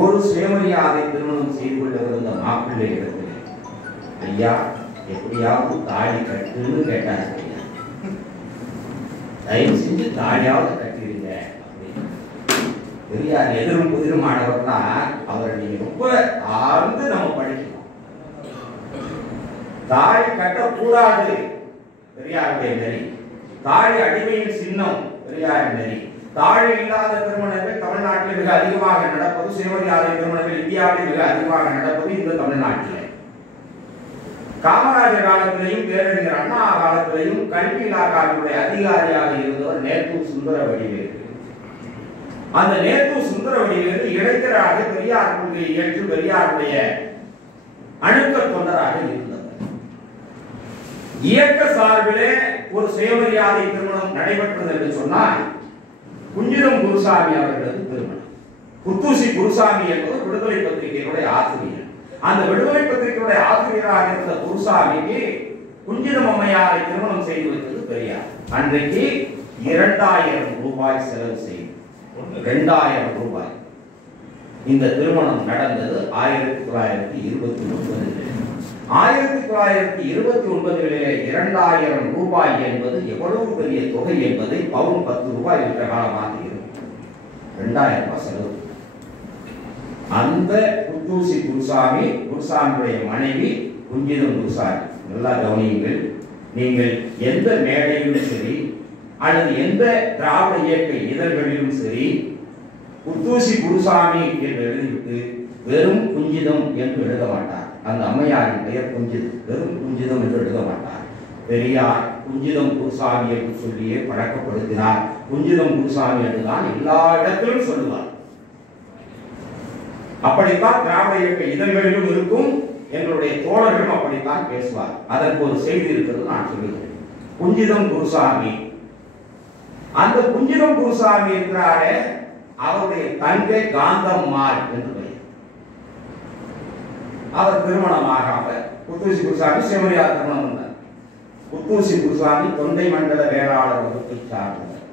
ஒரு சுயமரியாதை திருமணம் செய்து கொள்ள இருந்த மாப்பிள்ளை இடத்துல, ஐயா எப்படியாவது தாலி கட்டுன்னு கேட்டார். தயவு செஞ்சு தாலியாவது கட்டிடுங்க அப்படின்னு. பெரியார் எதிரும் புதிருமானவர்னா அவரை நீங்க ரொம்ப ஆழ்ந்து நம்ம படிக்கணும். தாலி கட்டக்கூடாது பெரியாருடைய நெறி. தாலி அடிமையின் சின்னம் பெரியாரின் நெறி. தாலி இல்லாத திருமணங்கள் தமிழ்நாட்டில் மிக அதிகமாக நடப்பது, சுயமரியாதை திருமணங்கள் இந்தியாவில் மிக அதிகமாக நடப்பது இந்த தமிழ்நாட்டில். காமராஜர் காலத்திலையும் பேரறிஞர் அண்ணா காலத்திலையும் கல்வி இலாக்காவினுடைய அதிகாரியாக இருந்தவர் நேத்தூர் சுந்தர வடிவேலு. அந்த நேத்தூர் சுந்தர வடிவேலு இளைஞராக பெரியார் கொள்கையை ஏற்று பெரியாருடைய அணுக்க தொண்டராக இருந்தவர். இயக்க சார்பிலே ஒரு சுயமரியாதை திருமணம் நடைபெற்றது என்று சொன்னால் குஞ்சிரம் குருசாமி அவர்களது திருமணம். புத்தூசி குருசாமி என்பவர் விடுதலை பத்திரிகையினுடைய ஆசிரியர். அந்த விடுதலை பத்திரிகையுடைய ஆசிரியராக இருந்த குருசாமிக்கு குஞ்சிரம் அம்மையாரை திருமணம் செய்து வைத்தது பெரியார். அன்றைக்கு 2000 ரூபாய் செலவு செய்து 2000 ரூபாய். இந்த திருமணம் நடந்தது 1929. 1929 2000 ரூபாய் என்பது எவ்வளவு பெரிய தொகை என்பதை பவுன் 10 ரூபாய் என்ற காலமாக இருக்கும். 2000 ரூபாய் செலவு. அந்த குருசாமியுடைய மனைவி குஞ்சிதம் குருசாமி, நல்லா கவனியுங்கள், நீங்கள் எந்த மேடையிலும் சரி அல்லது எந்த திராவிட இயக்க இதழ்களிலும் சரி புத்தூசி குருசாமி என்று எழுதிவிட்டு வெறும் குஞ்சிதம் என்று எழுத மாட்டார். அந்த அம்மையாரின் பெயர் குஞ்சிதம், வெறும் குஞ்சிதம் என்று எழுத மாட்டார். பெரியார் குஞ்சிதம் குருசாமி என்று சொல்லியே பழக்கப்படுத்தினார். குஞ்சிதம் குருசாமி என்றுதான் எல்லா இடத்திலும் சொல்லுவார். அப்படித்தான் திராவிட இயக்க இதழ்களிலும் இருக்கும். எங்களுடைய தோழர்களும் அப்படித்தான் பேசுவார். அதற்கு ஒரு செய்தி இருக்கிறது, நான் சொல்லுகிறேன். குஞ்சிதம் குருசாமி, அந்த குஞ்சிதம் குருசாமி இருக்கிறாரே, அவருடைய தங்கை காந்தம்மாள் என்று பெயர். அவர் திருமணமாக புத்தூசி குருசாமி செம்மறியார் திருமணம் வந்தார். புத்தூசி குருசாமி தொண்டை மண்டல வேளாளர் வகுப்பை சார்ந்தவர்,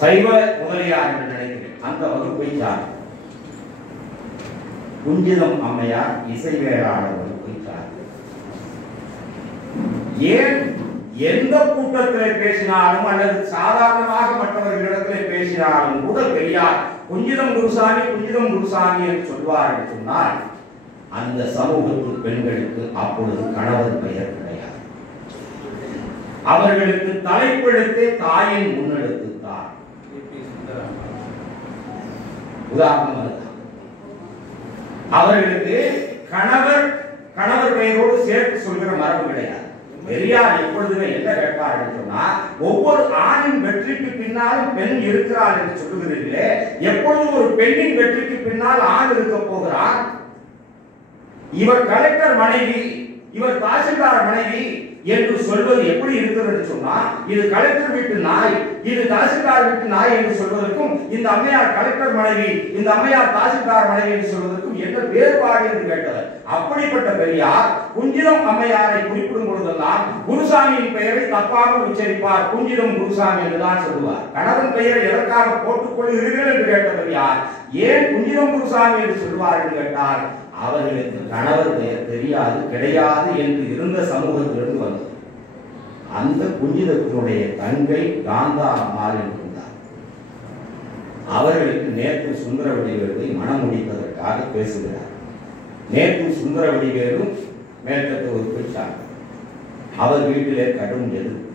சைவ முதலியார் என்று நினைக்கிறேன், அந்த வகுப்பை சார்ந்தவர். குஞ்சிதம் அம்மையார் இசை வேளாளர் வகுப்பை சார்ந்தவர். ஏன் எந்த கூட்டத்தில் பேசினாலும் அல்லது சாதாரணமாக மற்றவர்களிடத்தில் பேசினாலும் கூட பெரியார் குஞ்சிதம் குருசாமி என்று சொல்வார் என்று சொன்னால், அந்த சமூகத்து பெண்களுக்கு அப்பொழுது கணவர் பெயர் கிடையாது. அவர்களுக்கு தலைப்பெழுத்தே தாயின் முன்னெடுத்து தான். உதாரணம், அவர்களுக்கு கணவர் பெயரோடு சேர்த்து சொல்கிற மரபு கிடையாது. பெரியார் எப்பொழுதுமே என்ன கேட்பார் என்று சொன்னா, ஒவ்வொரு ஆணின் வெற்றிக்கு பின்னாலும் பெண் இருக்கிறார் என்று சொல்லுகிறீர்களே, எப்பொழுது ஒரு பெண்ணின் வெற்றிக்கு பின்னால் ஆண் இருக்க போகிறார்? இவர் கலெக்டர் மனைவி, இவர் தாசில்தார் மனைவி என்று சொல்வது எப்படி இருக்கிறது சொன்னா, இது கலெக்டர் வீட்டு நாய், இது தாசில்தார் வீட்டு நாய் என்று சொல்வதற்கும், இந்த அம்மையார் கலெக்டர் மனைவி, இந்த அம்மையார் தாசில்தார் மனைவி என்று சொல்வதற்கும் என்ன வேறுபாடு என்று கேட்டவர். அப்படிப்பட்ட பெரியார் குஞ்சிதம் அம்மையாரை குறிப்பிடும் பொழுதெல்லாம் குருசாமியின் பெயரை தப்பாமல் உச்சரிப்பார். குஞ்சிதம் குருசாமி என்றுதான் சொல்லுவார். கணவன் பெயரை எதற்காக போட்டுக் கொள்கிறீர்கள் என்று கேட்ட பெரியார் ஏன் குஞ்சிதம் குருசாமி என்று சொல்வார் என்று கேட்டார். அவர்களுக்கு கணவர் பெயர் தெரியாது, கிடையாது என்று இருந்த சமூகத்திலிருந்து வந்தது. அந்த குஞ்சிதத்தினுடைய தங்கை காந்தா அம்மாள் என்றிருந்தார். அவர்களுக்கு நேற்று சுந்தரவடிவேலை மனம் முடிப்பதற்காக பேசுகிறார். நேற்று சுந்தரவடிவேலும் மேற்கத்து ஒரு சார்ந்தார். அவர் வீட்டிலே கடும் எதிர்ப்பு.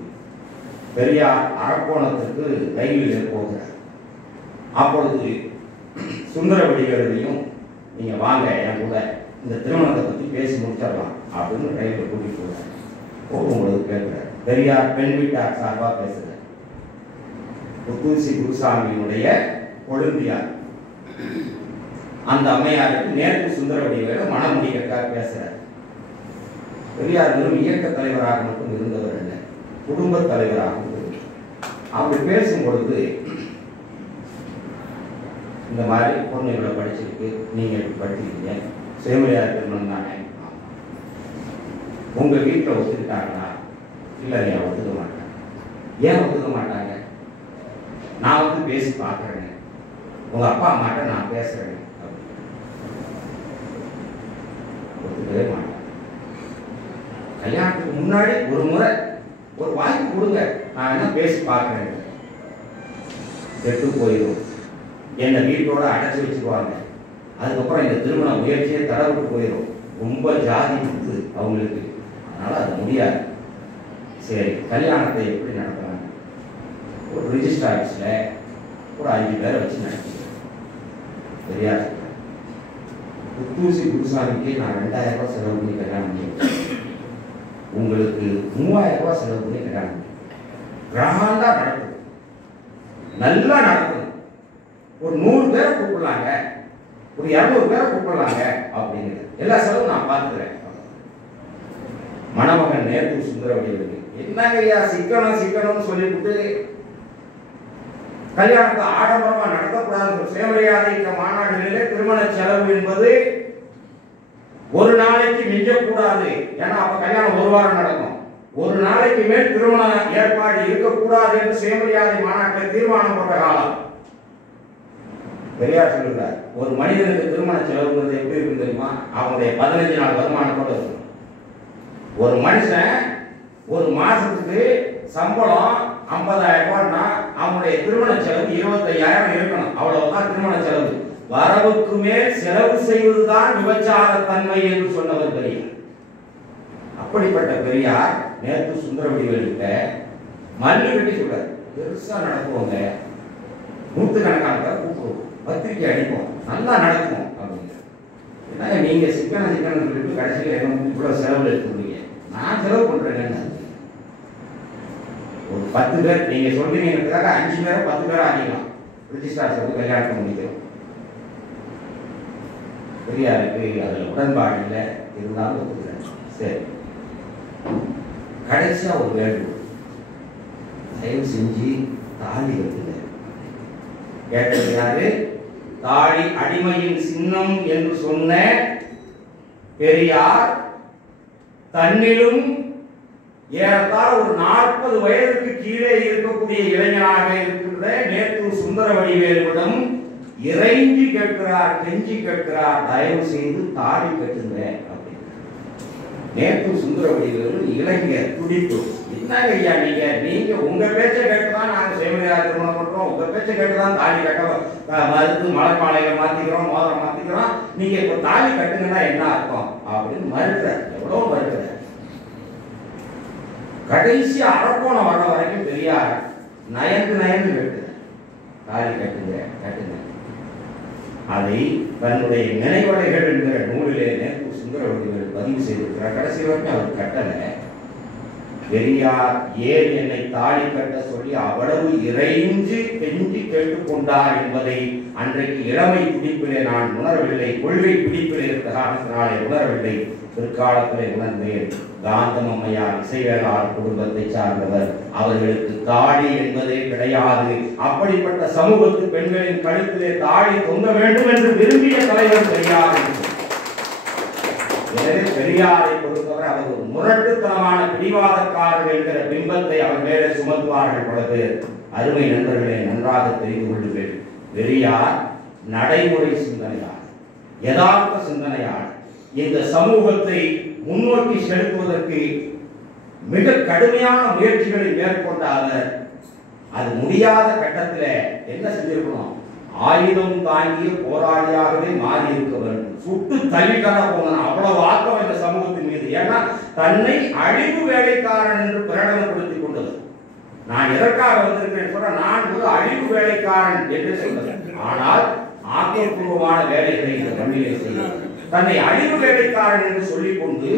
பெரியார் அரக்கோணத்துக்கு ரயிலிலே போகிறார். அப்பொழுது சுந்தரவடிவேலையும் நீங்க வாங்க என் கூட இந்த திருமணத்தை பத்தி பேசி முடிச்சிடலாம் அப்படின்னு ரயிலில் கூட்டிட்டு போறாரு. உங்களுக்கு கேட்கிறார். பெரியார் பெண் வீட்டார் சார்பா பேசுறார். புத்தூசி குருசாமியினுடைய கொழுந்தியார் அந்த அம்மையாருக்கு நேற்று சுந்தரவடிவேலு மனம் முடிக்கிறதுக்காக பேசுறார். பெரியார் வெறும் இயக்க தலைவராக மட்டும் இருந்தவர் அல்ல, குடும்ப தலைவராகவும் இருந்தார். அப்படி பேசும் பொழுது, இந்த மாதிரி பொண்ணு இவ்வளவு படிச்சிருக்கு, நீங்க படிச்சிருக்கீங்க, சேவையார் திருமணம் தானே, உங்க வீட்டில் ஒத்துக்கிட்டாங்களா? இல்லையா, ஒத்துக்க மாட்டாங்க. ஏன் ஒத்துக்க மாட்டாங்க? நான் வந்து பேசி பார்க்கறேன், உங்க அப்பா அம்மாட்ட நான் பேசுறேன். ஒத்துக்கவே மாட்டாங்க. கல்யாணத்துக்கு முன்னாடி ஒரு முறை ஒரு வாய்ப்பு கொடுங்க, நான் என்ன பேசி பார்க்கறேன். கெட்டு போயிடும், என்னை வீட்டோட அடைச்சி வச்சுக்குவாங்க. அதுக்கப்புறம் இந்த திருமண முயற்சியை தடவிட்டு போயிடும். ரொம்ப ஜாதி இருக்குது அவங்களுக்கு, அதனால அது முடியாது. சரி, கல்யாணத்தை எப்படி நடத்துறாங்க? ஒரு ரிஜிஸ்டர் ஆஃபீஸில் ஒரு 5 பேரை வச்சு நடத்தி பெரியார் புத்தூசி குருசாமிக்கு நான் 2000 ரூபாய் செலவு பண்ணி கல்யாணம் பண்ணியிருக்கேன், உங்களுக்கு 3000 ரூபாய் செலவு பண்ணி கல்யாணம் பண்ணி கிராண்டா நடக்கும், நல்லா நடக்கும். ஒரு 100 பேரை கூப்பிடலாங்க, ஒரு 200 பேரை கூப்பிடலாங்க அப்படிங்கிறது. எல்லா செலவும் நான் பார்த்துக்கிறேன். மணமகன் நேற்று சுந்தரவடிவேலு என்னங்கய்யா சிக்கணும்னு சொல்லிவிட்டு கல்யாணத்தை ஆடம்பரமா நடத்தக்கூடாது. சுயமரியாதை மாநாடுகளிலே திருமண செலவு என்பது ஒரு நாளைக்கு மிஞ்சக்கூடாது. ஏன்னா அப்ப கல்யாணம் 1 வாரம் நடக்கும். ஒரு நாளைக்கு மேல் திருமண ஏற்பாடு இருக்கக்கூடாது என்று சுயமரியாதை மாநாட்டில் தீர்மானம் போட்ட காலம். பெரியார் சொல்லுகிறார், ஒரு மனிதனுக்கு திருமண செலவுங்கிறது எப்படி இருக்கு தெரியுமா? அவனுடைய 15 நாள் வருமானத்தோட இருக்கும். ஒரு மனுஷன் ஒரு மாசத்துக்கு சம்பளம் 50,000 ரூபாய்னா அவனுடைய திருமண செலவு 25,000 இருக்கணும். அவ்வளவுதான் திருமண செலவு. வரவுக்கு மேல் செலவு செய்வதுதான் விபச்சார தன்மை என்று சொன்னவர் பெரியார். அப்படிப்பட்ட பெரியார் நேத்து சுந்தரவடிவேல் கிட்ட மல்லு கட்டி சொல்றாரு, பெருசா நடக்குவோங்க, நூற்றுக்கணக்கான கூப்பிடுவோம், பத்திரிக்கை அடிப்போம், நல்லா நடக்கும் அப்படின்னு. ஏன்னா நீங்க சிக்கன சொல்லிட்டு கடைசியில் என்ன இவ்வளவு செலவுல எடுத்துருவீங்க, நான் செலவு பண்றேன்னு. ஒரு 10 பேர் நீங்க சொல்றீங்கிறதுக்காக 5 பேரை 10 பேரை ஆகிக்கலாம், ரிஜிஸ்டார் சொல்லி கல்யாணத்தை முடிக்கிறோம். பெரியாருக்கு அதில் உடன்பாடு இல்லை, இருந்தாலும் ஒத்துக்கிறேன். சரி, கடைசியா ஒரு வேண்டுகோள், தயவு செஞ்சு தாலி கட்டுங்க. கேட்டது யாரு? தாலி அடிமையின் சின்னம் என்று சொன்ன பெரியார் தன்னிலும் ஏறத்தாழ ஒரு 40 வயதுக்கு கீழே இருக்கக்கூடிய இளைஞனாக இருக்கின்ற நேத்து சுந்தரவடிவேலுவிடம் இறைஞ்சி கேட்கிறார், கெஞ்சி கேட்கிறார், தயவு செய்து தாலி கட்டுங்க அப்படின்னு. நேத்து சுந்தரவடிவேலு இளைஞர் துடிப்பு. என்னங்க ஐயா நீங்க உங்க பேச்சை கேட்டுதான் நாங்க சேவையா திருமணம் பண்றோம், உங்க பேச்சை கேட்டுதான் தாலி கட்ட மறுத்து மலர் மாலைகளை மாத்திக்கிறோம், மோதிரம் மாத்திக்கிறோம், நீங்க இப்ப தாலி கட்டுங்கன்னா என்ன அர்த்தம் அப்படின்னு மறுக்கிற, எவ்வளவு மறுக்கிற. கடைசி அரக்கோணம் வர வரைக்கும் பெரியார் நயந்து கேட்டு தாலி கட்டுங்க கட்டுங்க. அதை தன்னுடைய நினைவலைகள் என்கிற நூலிலே நேத்து சுந்தரவடிவேலு பதிவு செய்திருக்கிறார். கடைசி வரைக்கும் அவர் கட்டல. பெரியார் ஏன் என்னை தாலி கட்ட சொல்லி அவ்வளவு இறைஞ்சு கெஞ்சி கேட்டுக்கொண்டார் என்பதை அன்றைக்கு இளமை பிடிப்பிலே நான் உணரவில்லை, கொள்கை பிடிப்பிலே இருந்த காரணத்தினாலே உணரவில்லை. பிற்காலத்திலே உணர்ந்தேன். காந்தம் அம்மையார் இசைவேளாளர் குடும்பத்தை சார்ந்தவர், அவர்களுக்கு தாடி என்பதே கிடையாது. அப்படிப்பட்ட சமூகத்து பெண்களின் கழுத்திலே தாடி தொங்க வேண்டும் என்று விரும்பிய தலைவர் பெரியார். எனவே பெரியாரை பொறுத்தவரை அவர் ஒரு முரட்டுத்தனமான பிடிவாதக்காரர்கள் என்கிற பிம்பத்தை அவர் மேலே சுமத்துவார்கள் பல பேர். அருமை நண்பர்களை நன்றாக தெரிந்து கொள்ளுங்கள். பெரியார் நடைமுறை சிந்தனையார், யதார்த்த சிந்தனையார். இந்த சமூகத்தை முன்னோக்கி செலுத்துவதற்கு மிக கடுமையான முயற்சிகளை மேற்கொண்ட அவர் அது முடியாத கட்டத்தில் என்ன செஞ்சிருக்கணும்? ஆயுதம் தாங்கிய போராளியாகவே மாறி இருக்க வேண்டும். சுட்டு தள்ளிக்கார போன அவ்வளவு ஆக்கம் இந்த சமூகத்தின் மீது. ஏன்னா தன்னை அழிவு வேலைக்காரன் என்று பிரகடனப்படுத்திக் கொண்டது. நான் எதற்காக வந்திருக்கிறேன் சொல்ற, நான் ஒரு அழிவு வேலைக்காரன் என்று சொல்கிறேன். ஆனால் ஆக்கப்பூர்வமான வேலைகளை இந்த மண்ணிலே செய்ய தன்னை அழிவு வேலைக்காரன் என்று சொல்லிக் கொண்டு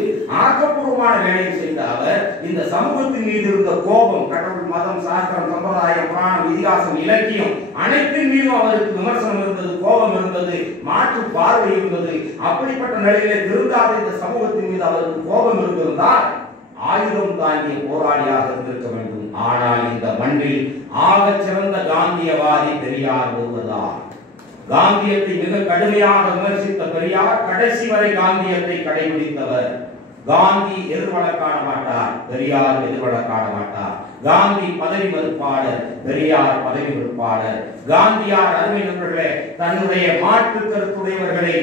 ஆக்கப்பூர்வமான வேலையை செய்த அவர் இந்த சமூகத்தின் மீது இருந்த கோபம், கடவுள், மதம், சாஸ்திரம், சம்பிரதாயம், புராணம், இதிகாசம், இலக்கியம் அனைத்தின் மீதும் அவருக்கு விமர்சனம் இருந்தது, கோபம் இருந்தது, மாற்று பார்வை இருந்தது. அப்படிப்பட்ட நிலையிலே திருந்தாத இந்த சமூகத்தின் மீது அவருக்கு கோபம் இருந்திருந்தால் ஆயுதம் தாங்கிய போராளியாக இருந்திருக்க வேண்டும். ஆனால் இந்த மண்ணில் ஆகச் சிறந்த காந்தியவாதி பெரியார் ஒருவர்தான். காந்தியத்தை மிக கடுமையாக விமர்சித்த பெரியார் கடைசி வரை காந்தியத்தை கடைபிடித்தவர். காந்தி எதிர்வழக்காட மாட்டார், பெரியார் எதிர்வழக்காட மாட்டார். காந்தி பதவி மறுப்பாளர், பெரியார் பதவி மறுப்பாளர். காந்தியார் அருமை நண்பர்களே தன்னுடைய மாற்று கருத்துடையவர்களை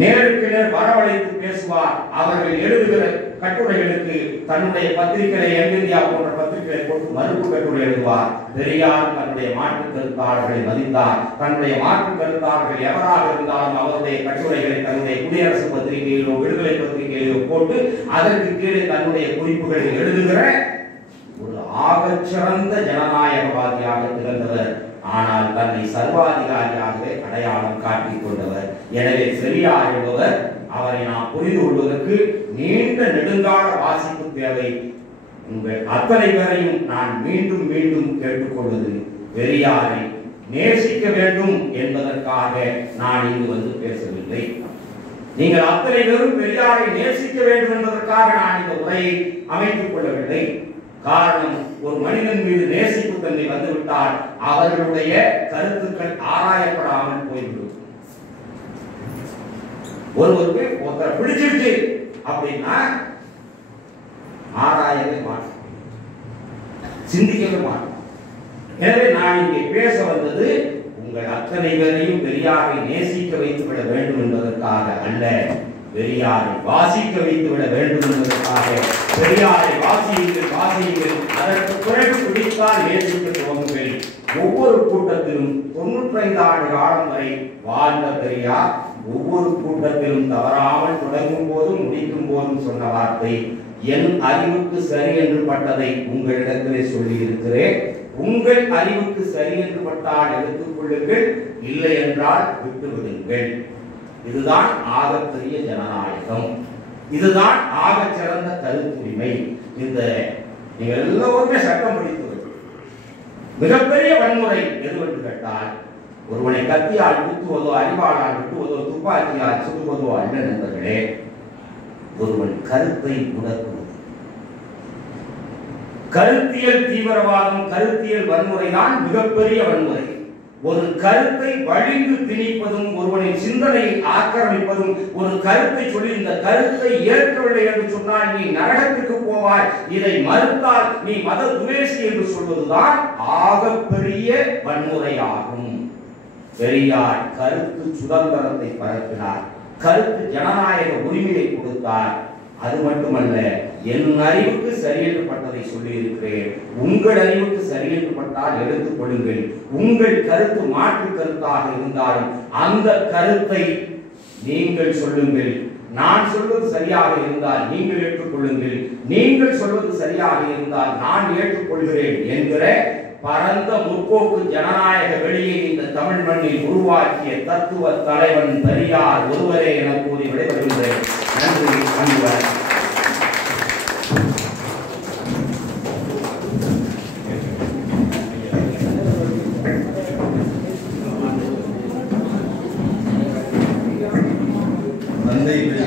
நேருக்கு நேர் வரவழைத்து பேசுவார். அவர்கள் எழுதுகிற கட்டுரைகளுக்கு தன்னுடைய பத்திரிகைகளை இந்தியா போன்ற பத்திரிகைகளை போட்டு மறுப்பு கட்டுரை எழுதுவார். பெரியார் தன்னுடைய மாற்று கருத்தாளர்களை மதித்தார். தன்னுடைய மாற்று கருத்தாளர்கள் எவராக இருந்தாலும் அவருடைய கட்டுரைகளை தன்னுடைய குடியரசு பத்திரிகையிலோ விடுதலை பத்திரிகையிலோ போட்டு அதற்கு கீழே தன்னுடைய குறிப்புகளை எழுதுகிற ஒரு ஆகச்சிறந்த ஜனநாயகவாதியாக திகழ்ந்தவர். ஆனால் தன்னை சர்வாதிகாரியாகவே அடையாளம் காட்டிக் கொண்டவர். எனவே பெரியார் என்பவர், அவரை நாம் புரிந்து கொள்வதற்கு நீண்ட நெடுங்கால வாசிப்பு தேவை. உங்கள் அத்தனை பேரையும் நான் மீண்டும் மீண்டும் கேட்டுக்கொள்வது, பெரியாரை நேசிக்க வேண்டும் என்பதற்காக நான் இங்கு வந்து பேசவில்லை. நீங்கள் அத்தனை பேரும் பெரியாரை நேசிக்க வேண்டும் என்பதற்காக நான் இந்த உரையை அமைத்துக் கொள்ளவில்லை. காரணம், ஒரு மனிதன் மீது நேசிப்பு தன்மை வந்துவிட்டால் அவர்களுடைய கருத்துக்கள் ஆராயப்படாமல் போய்விடும். ஒருவருக்கு ஒருத்தர் பிடிச்சிருச்சு அப்படின்னா ஆராயவே மாட்டோம், சிந்திக்கவே மாட்டோம். எனவே நான் இங்கே பேச வந்தது உங்கள் அத்தனை பேரையும் பெரியாரை நேசிக்க வைத்து விட வேண்டும் என்பதற்காக அல்ல, பெரியாரை வாசிக்க வைத்து விட வேண்டும் என்பதற்காக. பெரியாரை வாசியுங்கள், அதற்கு பிறகு பிடித்தால் நேசிக்க துவங்குங்கள். ஒவ்வொரு கூட்டத்திலும் 95 ஆண்டு காலம் வரை வாழ்ந்த பெரியார் ஒவ்வொரு கூட்டத்திலும் தவறாமல் தொடங்கும் போதும் முடிக்கும் போதும் சொன்ன வார்த்தை, என் அறிவுக்கு சரி என்று பட்டதை உங்களிடத்திலே சொல்லி இருக்கிறேன். உங்கள் அறிவுக்கு சரி என்று பட்டால் எடுத்துக் கொள்ளுங்கள், இல்லை என்றால் விட்டுவிடுங்கள். இதுதான் ஆகப்பெரிய ஜனநாயகம், இதுதான் ஆக சிறந்த கருத்துரிமை. இந்த நீங்கள் எல்லோருமே சட்டம் படித்தவர்கள். மிகப்பெரிய வன்முறை எதுவென்று கேட்டால், ஒருவனை கத்தியால் குத்துவதோ, அறிவாளால் வெட்டுவதோ, துப்பாக்கியால் சுடுவதோ அல்ல நண்பர்களே, ஒருவன் கருத்தை உணர்த்துவது. கருத்தியல் தீவிரவாதம், கருத்தியல் வன்முறை தான் மிகப்பெரிய வன்முறை. ஒரு கருத்தை வழிந்து திணிப்பதும், ஒருவனின் சிந்தனையை ஆக்கிரமிப்பதும், ஒரு கருத்தை சொல்லி இந்த கருத்தை ஏற்கவில்லை என்று சொன்னால் நீ நரகத்துக்கு போவாய், இதை மறுத்தால் நீ மத துவேஷி என்று சொல்வதுதான் ஆகப்பெரிய வன்முறையாகும். பெரியார் கருத்து சுதந்திரத்தை பரப்பினார், கருத்து ஜனநாயக உரிமையை கொடுத்தார். அது மட்டுமல்ல, என் அறிவுக்கு சரியென்று பட்டதை சொல்லி இருக்கிறேன், உங்கள் அறிவுக்கு சரியென்று பட்டால் எடுத்துக் கொள்ளுங்கள். உங்கள் கருத்து மாற்று கருத்தாக இருந்தாலும் அந்த கருத்தை நீங்கள் சொல்லுங்கள். நான் சொல்வது சரியாக இருந்தால் நீங்கள் ஏற்றுக்கொள்ளுங்கள், நீங்கள் சொல்வது சரியாக இருந்தால் நான் ஏற்றுக்கொள்கிறேன் என்கிற பரந்த முற்போக்கு ஜனநாயக வெளியை இந்த தமிழ் மண்ணில் உருவாக்கிய தத்துவ தலைவன் பெரியார் ஒருவரே என கூறி விடைபெறுகின்றேன். நன்றி.